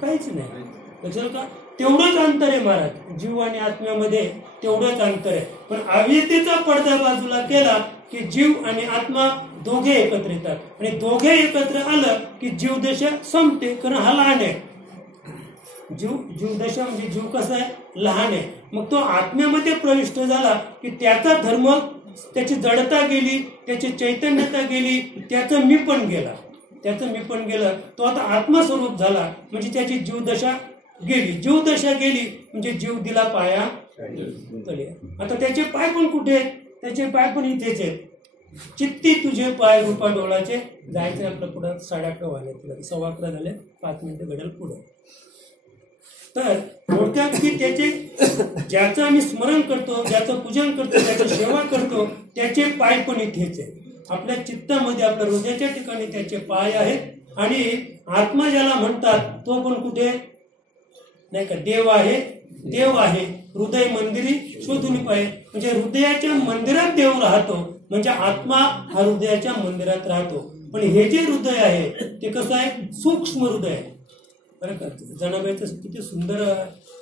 काहीच नाही. लक्षात का, तेवढंच अंतर आहे महाराज, जीव आणि आत्म्यामध्ये तेवढंच अंतर आहे. पण अविद्येचा पडदा बाजूला केला की जीव आणि आत्मा दोघे एकत्र येतात, आणि दोघे एकत्र आलं की जीवदशा संपते, कारण हा लहान आहे. जीवदशा म्हणजे जीव कसा आहे, लहान आहे. मग तो आत्म्यामध्ये प्रविष्ट झाला की त्याचा धर्म, त्याची जडता गेली, त्याची चैतन्यता गेली, त्याचं मी पण गेलं, तो आता आत्मस्वरूप झाला. म्हणजे त्याची जीवदशा गेली म्हणजे जीव दिला पाया तळी. आता त्याचे पाय पण कुठे आहेत, त्याचे पाय पण इथेच आहेत. चित्ती तुझे पाय रूपा डोळाचे. जायचं आपलं पुढं 11:30 वाजले, तुला 11:15 झाले, 5 मिनिटं घडेल पुढं. तर थोडक्यात की त्याचे ज्याचं आम्ही स्मरण करतो, ज्याचं पूजन करतो, ज्याची सेवा करतो, त्याचे पाय पण इथेच आहे. आपल्या चित्तामध्ये, आपल्या हृदयाच्या ठिकाणी त्याचे पाय आहेत. आणि आत्मा ज्याला म्हणतात तो पण कुठे नाही का, देव आहे, देव आहे हृदय मंदिरी शोधून पाय. म्हणजे हृदयाच्या मंदिरात देव राहतो, म्हणजे आत्मा हा हृदयाच्या मंदिरात राहतो. पण हे जे हृदय आहे ते कसं आहे, सूक्ष्म हृदय आहे बरं का. जनाबाईचं किती सुंदर,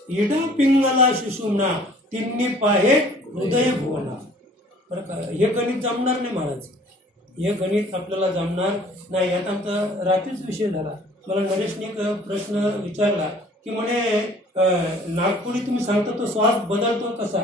इडा पिंगला शिशुमना तिन्ही पाहे हृदय भुवना बरं का. हे गणित जमणार नाही महाराज, हे गणित आपल्याला जमणार नाही. आता आमचा रात्रीच विषय झाला. मला नरेशने एक प्रश्न विचारला की म्हणे नागपुरी तुम्ही सांगता तो श्वास बदलतो कसा,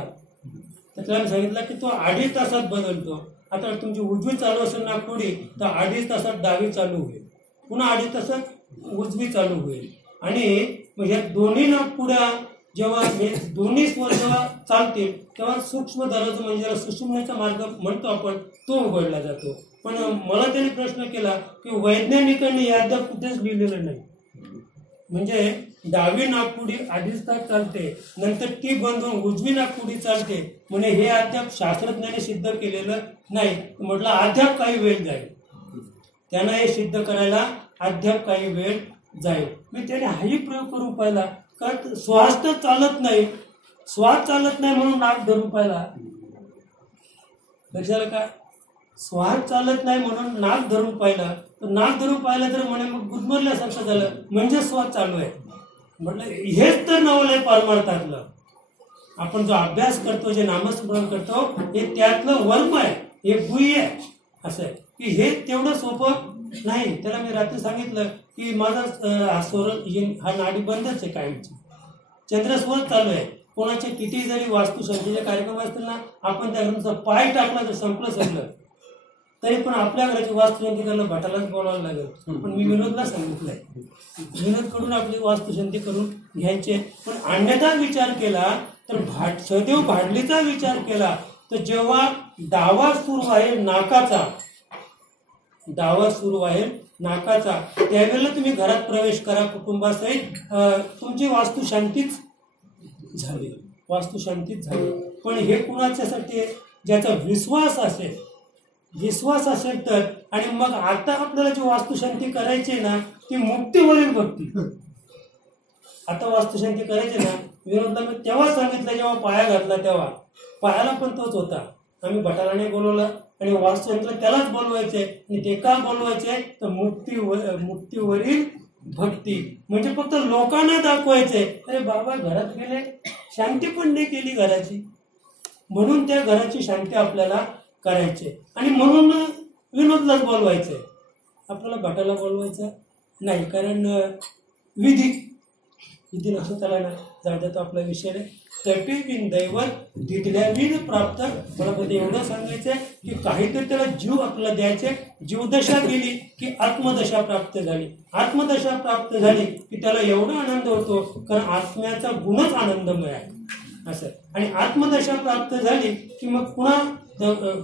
तर त्याला मी सांगितलं की तो 2.5 तासात बदलतो. आता तुमची उजवी चालू असेल नागपुरी तर 2.5 तासात डावी चालू होईल, पुन्हा 2.5 तासात उजवी चालू होईल. आणि मग ह्या दोन्ही नागपुड्या जेव्हा हे दोन्ही स्वर जेव्हा चालतील तेव्हा सूक्ष्म दरज म्हणजे सुषुम्नेचा मार्ग म्हणतो आपण, तो उघडला जातो. पण मला त्याने प्रश्न केला की वैज्ञानिकांनी याद्या कुठेच लिहिलेलं नाही. म्हणजे डावी नागपुडी 2.5 तास चालते, नंतर ती बंद होऊन उजवी नागपुडी चालते, म्हणजे हे अद्याप शास्त्रज्ञांनी सिद्ध केलेलं नाही. म्हटलं अद्याप काही वेळ जाईल, त्यांना हे सिद्ध करायला अद्याप काही वेळ जाईल. मी त्याने हाही प्रयोग करून पाहिला का श्वास तर चालत नाही, श्वास चालत नाही म्हणून नाक धरून पाहिला. लक्षाला का, श्वास चालत नाही म्हणून नाक धरून पाहिला, तर नाक धरून पाहिलं तर म्हणे मग गुदमरल्यासारखं झालं, म्हणजे श्वास चालू आहे. म्हटलं हेच तर नवलय परमार्थातलं. आपण जो अभ्यास करतो, जे नामस्मरण करतो, हे त्यातलं वर्म आहे, हे गुह्य आहे. असं आहे की हे तेवढं सोपं नाही. त्याला मी रात्री सांगितलं की माझा हा नाडी बंदच आहे कायमची, चंद्रस्वर चालू आहे. कोणाचे किती जरी वास्तुशांतीचे कार्यक्रम असतील ना, आपण त्या घराचा पाय टाकला तर संपलं सगळं, तरी पण आपल्या घराची वास्तुशांती करायला भटालाच बोलावं लागेल. पण मी विनोदला सांगितलंय, विनोदकडून आपली वास्तुशांती करून घ्यायचे. पण अन्यथा विचार केला तर सदैव भाडलीचा विचार केला तर जेव्हा डावा सूर वाहेल नाकाचा, डावा सूर वाहेल नाकाचा, त्यावेळेला तुम्ही घरात प्रवेश करा कुटुंबासहित, तुमची वास्तुशांतीच झाली, वास्तुशांतीच झाली. पण हे कुणाच्यासाठी, ज्याचा विश्वास असेल, विश्वास असेल तर. आणि मग आता आपल्याला जी वास्तुशांती करायची ना ती मुक्तीवरील भक्ती. आता वास्तुशांती करायची ना, विनोदला मी तेव्हा सांगितलं जेव्हा पाया घातला तेव्हा, पायाला पण तोच होता. आम्ही भटाराने बोलवलं आणि वास्तुशांतीला त्यालाच बोलवायचे. आणि ते का बोलवायचे तर मुक्तीवरील भक्ती. म्हणजे फक्त लोकांना दाखवायचे, अरे बाबा घरात गेले, शांती पण नाही केली घराची, म्हणून त्या घराची शांती आपल्याला करायचे. आणि म्हणून विनोदलाच बोलवायचे, आपल्याला भटाला बोलवायचं नाही. कारण विधी लक्षात आला ना, जाऊ तो आपला विषय नाही. तपे बिन दैवत दिदल्या बिन प्राप्त. मला फक्त एवढं सांगायचंय की काहीतरी त्याला जीव आपल्याला द्यायचे. जीवदशा गेली की आत्मदशा प्राप्त झाली, आत्मदशा प्राप्त झाली की त्याला एवढा आनंद होतो, कारण आत्म्याचा गुणच आनंदमय आहे असं. आणि आत्मदशा प्राप्त झाली की मग पुन्हा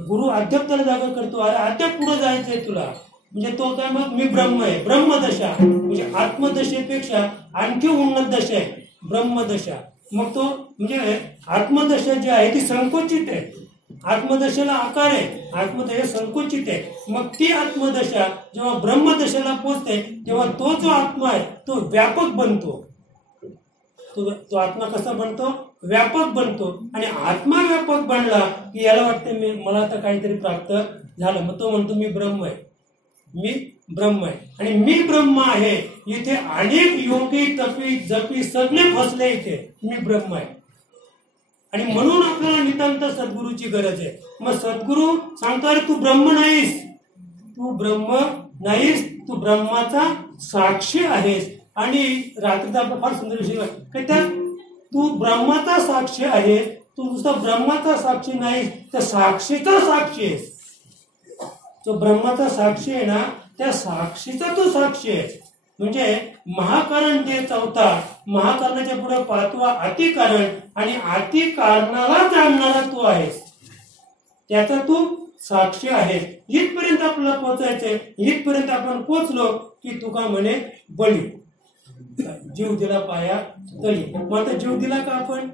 गुरु अद्याप त्याला जागा करतो, अरे अद्याप पुढे जायचंय तुला. म्हणजे तो काय मग मी ब्रह्म आहे, ब्रह्मदशा. म्हणजे आत्मदशेपेक्षा आणखी उन्नत दशा आहे ब्रह्मदशा. मग तो म्हणजे आत्मदशा जी आहे ती संकोचित आहे, आत्मदशेला आकार आहे, आत्मदशा संकोचित आहे. मग ती आत्मदशा जेव्हा ब्रह्मदशेला पोचते तेव्हा तो जो आत्मा आहे तो व्यापक बनतो. तो आत्मा कसा बनतो, व्यापक बनतो. आणि आत्मा व्यापक बनला की याला वाटतं मला आता काहीतरी प्राप्त झालं. मग तो म्हणतो मी ब्रह्म आहे, मी ब्रह्म आहे. आणि मी ब्रह्म आहे. इथे अनेक योगी तपी जपी सगळे फसले, इथे मी ब्रह्म आहे. आणि म्हणून आपल्याला नितांत सद्गुरूची गरज आहे. मग सद्गुरू सांगतो तू ब्रह्म नाहीस, तू ब्रह्म नाहीस, तू ब्रह्माचा साक्षी आहेस. आणि रात्रीचा आपला फार सुंदर विषय काय, त्यात तू ब्रह्माचा साक्षी आहेस, तू नुसता ब्रह्माचा साक्षी नाहीस, तर साक्षीचा साक्षी आहेस. जो ब्रह्माचा साक्षी आहे ना त्या साक्षीचा तू साक्षी आहे. म्हणजे महाकारण ते चौथा, महाकारणाच्या पुढे 5वा अतिकारण, आणि अतिकारणाला जाणणारा तू आहेस, त्याचा तू साक्षी आहे. इथपर्यंत आपल्याला पोहोचायचंय. इथपर्यंत आपण पोहोचलो की तुका म्हणे बळी जीव दिला पाया तळी. मग आता जीव दिला का आपण?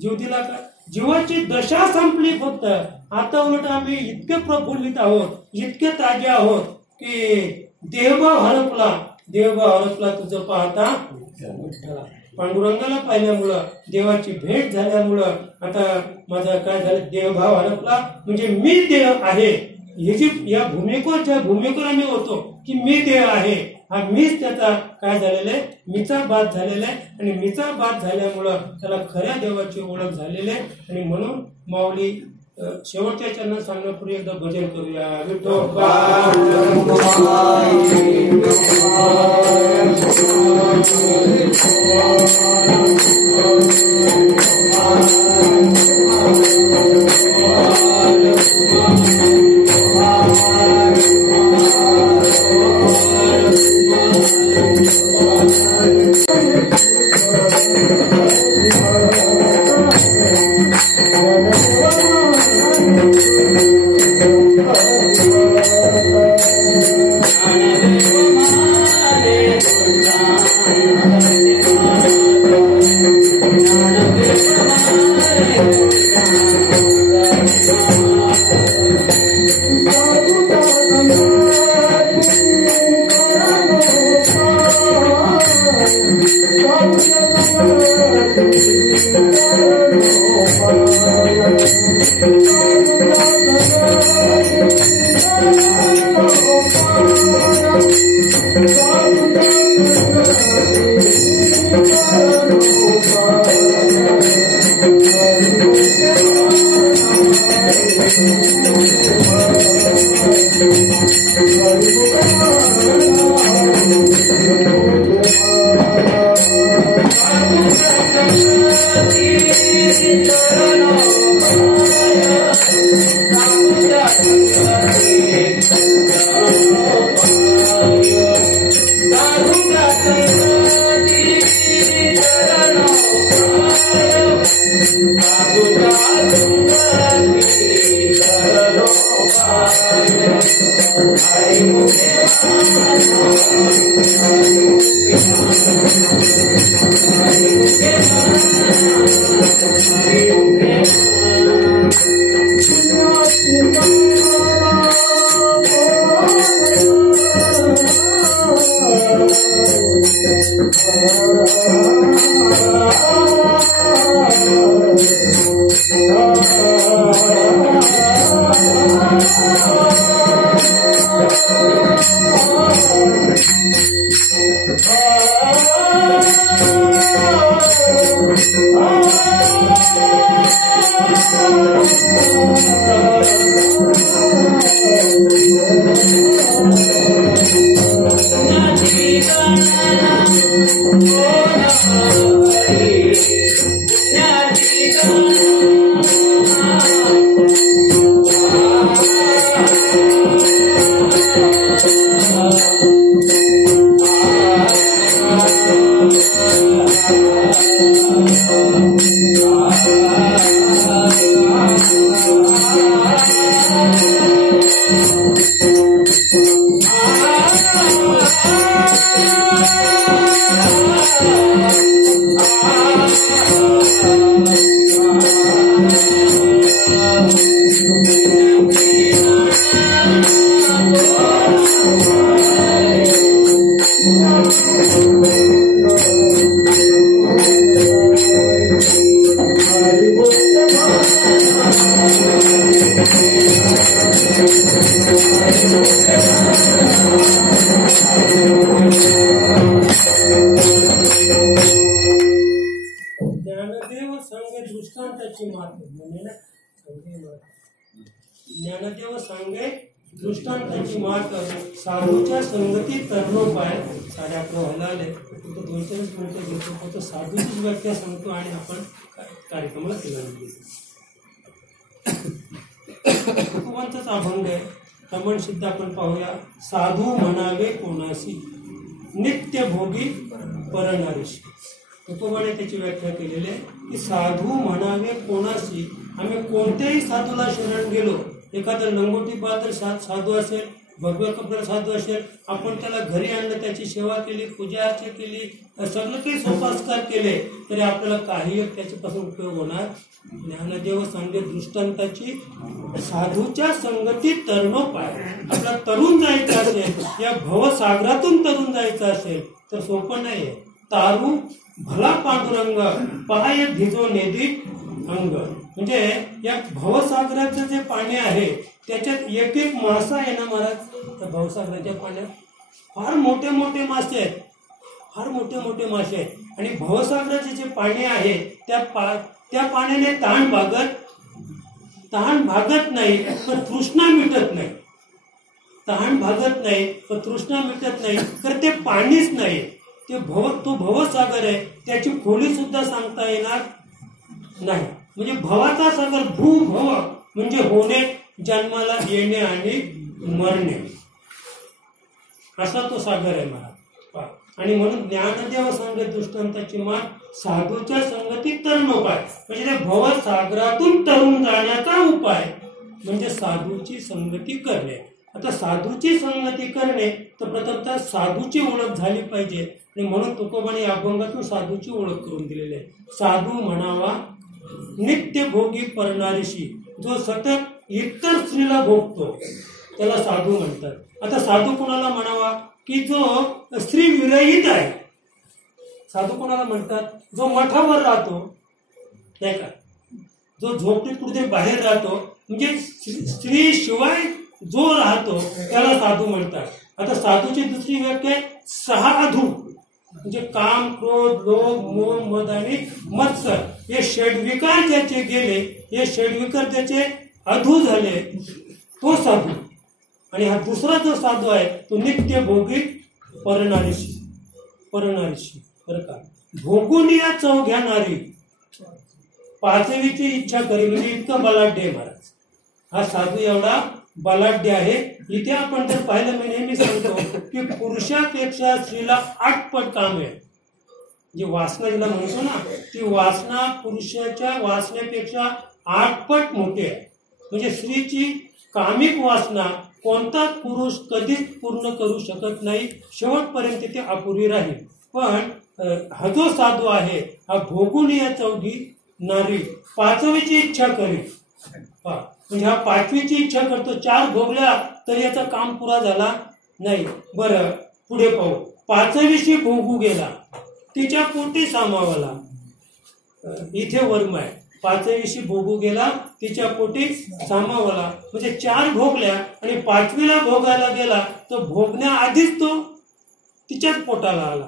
जीव दिला का? जीवाची दशा संपली फक्त. आता उलट आम्ही इतके प्रफुल्लित आहोत, इतके ताजे आहोत की देवभाव हरपला. देवभाव हरपला तुझं पाहता विठ्ठला. पांडुरंगाला पाहिल्यामुळं, देवाची भेट झाल्यामुळं आता माझा काय झालं, देवभाव हरपला. म्हणजे मी देव आहे हे जी या भूमिकेवर, ज्या भूमिकेवर आम्ही होतो की मी देव आहे, हा मीच त्याचा काय झालेला आहे, मीचा बाद झालेला आहे. आणि मीचा बाद झाल्यामुळं त्याला खऱ्या देवाची ओळख झालेली आहे. आणि म्हणून माऊली शेवटच्या चरणात सांगण्यापूर्वी एकदा भजन करूया. विठोबा ज्ञानदेव सांगे दृष्टांताची मात साधूच्या संगतीत तरलो पाय. साडे आपलं व्हायला आले तो 2-4 मिनिटं घेतो, फक्त साधूचीच व्याख्या सांगतो आणि आपण कार्यक्रमाला सुरुवात केली. तुकोबांचाच अभंग आहे, प्रमाण सिद्ध आपण पाहूया. साधू म्हणावे कोणाशी नित्य भोगी परनारीशी. तुकोबाने त्याची व्याख्या केलेली आहे की साधू म्हणावे कोणाशी. आम्ही कोणत्याही साधूला शरण गेलो एखादं लंगोटी पात्र साधू असेल, भगव्या कपड्याला साधू असेल, आपण त्याला घरी आणलं, त्याची सेवा केली, पूजा अर्चा केली, सगळं काही सोपास्कार केले तरी आपल्याला काही त्याच्यापासून उपयोग होणार. ज्ञानदेव सांगे दृष्टांताची साधूच्या संगतीत तरणोपाय. आपला तरुण जायचं असेल, या भवसागरातून तरुण जायचं असेल तर सोपं नाहीये. तारू भला पांडुरंग पाय भिजो नेदी अंग. म्हणजे या भवसागराचं जे पाणी आहे त्याच्यात एक एक मासा आहे ना महाराज, त्या भवसागराच्या पाण्यात फार मोठे मोठे मासे आहेत, फार मोठे मोठे मासे आहेत. आणि भवसागराचे जे पाणी आहे त्या पाण्याने तहान भागत नाही, पण तृष्णा मिटत नाही. तहान भागत नाही, पण तृष्णा मिटत नाही, तर ते पाणीच नाही. तो भवसागर आहे, त्याची खोली सुद्धा सांगता येणार नाही. म्हणजे भवाचा सागर, भूभव म्हणजे होणे, जन्माला येणे आणि मरणे, असा तो सागर आहे महाराज. आणि म्हणून ज्ञानदेव सांगे दृष्टांताची मान साधूच्या संगतीत तरणोपाय. म्हणजे त्या भवसागरातून तरुण जाण्याचा उपाय म्हणजे साधूची संगती करणे. आता साधूची संगती करणे तर प्रथमतः साधूची ओळख झाली पाहिजे. आणि म्हणून तुकोबाने या अभंगातून साधूची ओळख करून दिलेली आहे. साधू म्हणावा नित्य भोगी परणारीशी, जो सतत इतर स्त्रीला भोगतो त्याला साधू म्हणतात. आता साधू कोणाला म्हणावा की जो स्त्री विरहित आहे. साधू कोणाला म्हणतात? जो मठावर राहतो नाही का, जो झोपडीत कुठे बाहेर राहतो, म्हणजे स्त्री शिवाय जो राहतो त्याला साधू म्हणतात. आता साधूची दुसरी व्याख्या 6 अधू, म्हणजे काम, क्रोध, लोभ, मोह, मद आणि मत्सर हे षड्विकार ज्याचे गेले, हे षड्विकार ज्याचे अधू झाले तो साधू. आणि हा दुसरा जो साधू आहे तो नित्य भोगी परणारीशी. बरं का, भोगून या चव घेणारी, पाचवीची इच्छा करी, म्हणजे इतकं बलाढ्य आहे महाराज. हा साधू एवढा बलाढ्य आहे. इथे आपण जर पाहिलं, मी नेहमी सांगतो की पुरुषापेक्षा स्त्रीला 8 पट काम आहे. जी वासना जिला म्हणतो ना, ती वासना पुरुषाच्या वासनेपेक्षा 8 पट मोठी आहे. म्हणजे स्त्रीची कामिक वासना कोणता पुरुष कधीच पूर्ण करू शकत नाही, शेवटपर्यंत ती अपुरी राहील. पण हा जो साधू आहे हा भोगून या चौघी नारी, पाचवीची इच्छा करी. म्हणजे हा 5वीची इच्छा करतो. 4 भोगल्या तर याचा काम पुरा झाला नाही. बरं, पुढे पाहू. 5वीशी भोगू गेला, तिच्या पोटी सामावला. इथे वर्म आहे. 5वीशी भोगू गेला, तिच्या पोटी सामावला. म्हणजे 4 भोगल्या आणि 5वीला भोगायला गेला तर भोगण्याआधीच तो तिच्याच पोटाला आला.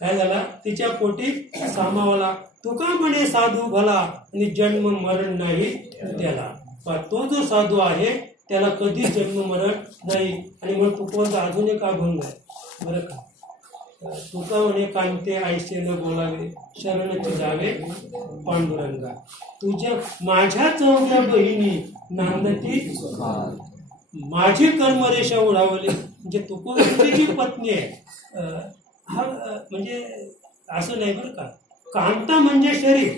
काय झाला? तिच्या पोटी सामावला. तुका म्हणे साधू भला आणि जन्म मरण नाही त्याला. तो जो साधू आहे त्याला कधीच जन्म मरण नाही. आणि मग तुकोबाचा अजून एक अभंग आहे बरं का. तुका म्हणे कांते आईशे न बोलावे, शरणची जावे पांडुरंगा. तुझ्या माझ्या चौघ्या बहिणी नांदती माझी कर्मरेषा उडावली. म्हणजे तुकोबाची जी पत्नी आहे, हा म्हणजे असं नाही बरं का. कांता म्हणजे शरीर,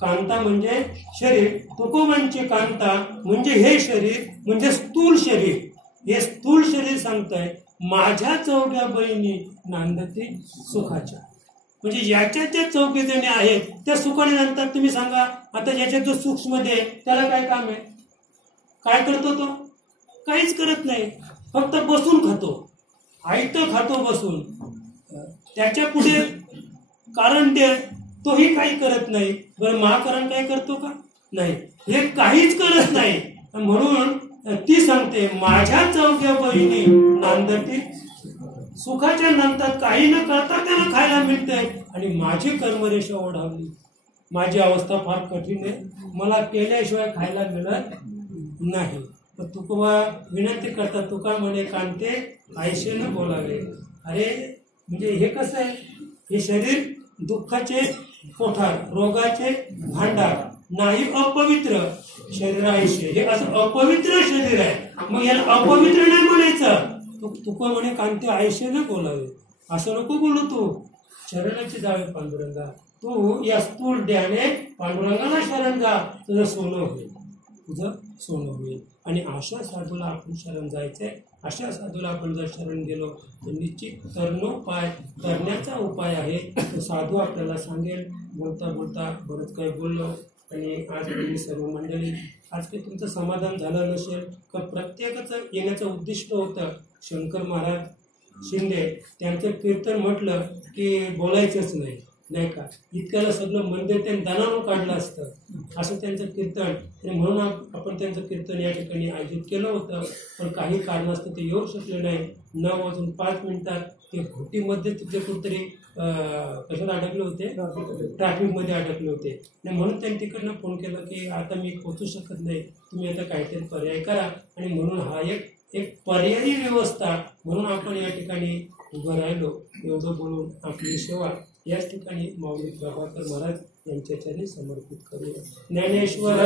कांता म्हणजे शरीर. तुकोबांची कांता म्हणजे हे शरीर, म्हणजे स्थूल शरीर. हे स्थूल शरीर सांगतंय माझ्या चौघ्या बहिणी नांदती सुखाच्या. म्हणजे याच्या ज्या 4 जणी आहेत त्या सुखाने नांदतात. तुम्ही सांगा आता याच्यात जो सूक्ष्ममध्ये त्याला काय काम आहे? काय करतो तो? काहीच करत नाही, फक्त बसून खातो, आयतं खातो बसून. त्याच्या पुढे कारण ते तोही काही करत नाही. बरं, महाकरण काय करतो का? नाही, हे काहीच करत नाही. म्हणून ती सांगते माझ्या चौघ्या बहिणी नांदती सुखाच्या नंतर काही न करता त्यांना खायला मिळतंय आणि माझी कर्मरेषा ओढावली. माझी अवस्था फार कठीण आहे, मला केल्याशिवाय खायला मिळत नाही. तर तुकोबा विनंती करतात, तुका म्हणे कांते आयशेनं बोलावे. अरे म्हणजे हे कसं आहे? हे शरीर दुःखाचे कोठार, रोगाचे भांडार, नाही अपवित्र शरीर आयुष्य. हे असं अपवित्र शरीर आहे, मग याला अपवित्र नाही म्हणायचं. तुका म्हणे कांते आयुष्य न बोलावे. असं नको बोलू तू, शरणाची जावे पांडुरंगा. तू या स्थूल देहाने पांडुरंगाला शरण जा, तुझं सोनं होईल, तुझं सोनं होईल. आणि अशा साधूला आपण शरण जायचंय. अशा साधूला आपण जर शरण गेलो तर निश्चित तरणोपाय, तरण्याचा उपाय आहे तो साधू आपल्याला सांगेल. बोलता बोलता बरंच काही बोललो आणि आज तुम्ही सर्व मंडळी, आज काही तुमचं समाधान झालं नसेल तर प्रत्येकाचं येण्याचं उद्दिष्ट होतं. शंकर महाराज शिंदे त्यांचं कीर्तन म्हटलं की बोलायचंच नाही, नाही का, इतक्याला सगळं मंदिर त्यांनी दानानं काढलं असतं, असं त्यांचं कीर्तन. आणि म्हणून आपण त्यांचं कीर्तन या ठिकाणी आयोजित केलं होतं. पण काही कारणास्तव ते येऊ शकले नाही. 9:05 ते घोटीमध्ये तिथे कुठेतरी कशात अडकले होते, ट्रॅफिकमध्ये अडकले होते. आणि म्हणून त्यांनी तिकडनं फोन केला की आता मी पोचू शकत नाही, तुम्ही आता काहीतरी पर्याय करा. आणि म्हणून हा एक पर्यायी व्यवस्था म्हणून आपण या ठिकाणी उभं राहिलो. एवढं बोलून आपली सेवा याच ठिकाणी माऊली प्रभाकर महाराज यांच्या चरणी समर्पित करूया. ज्ञानेश्वर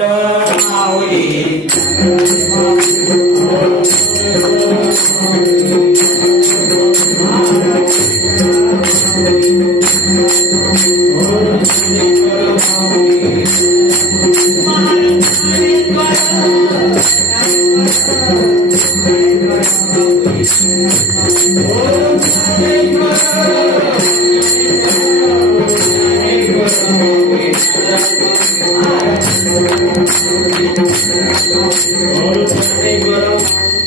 माऊली Thank you.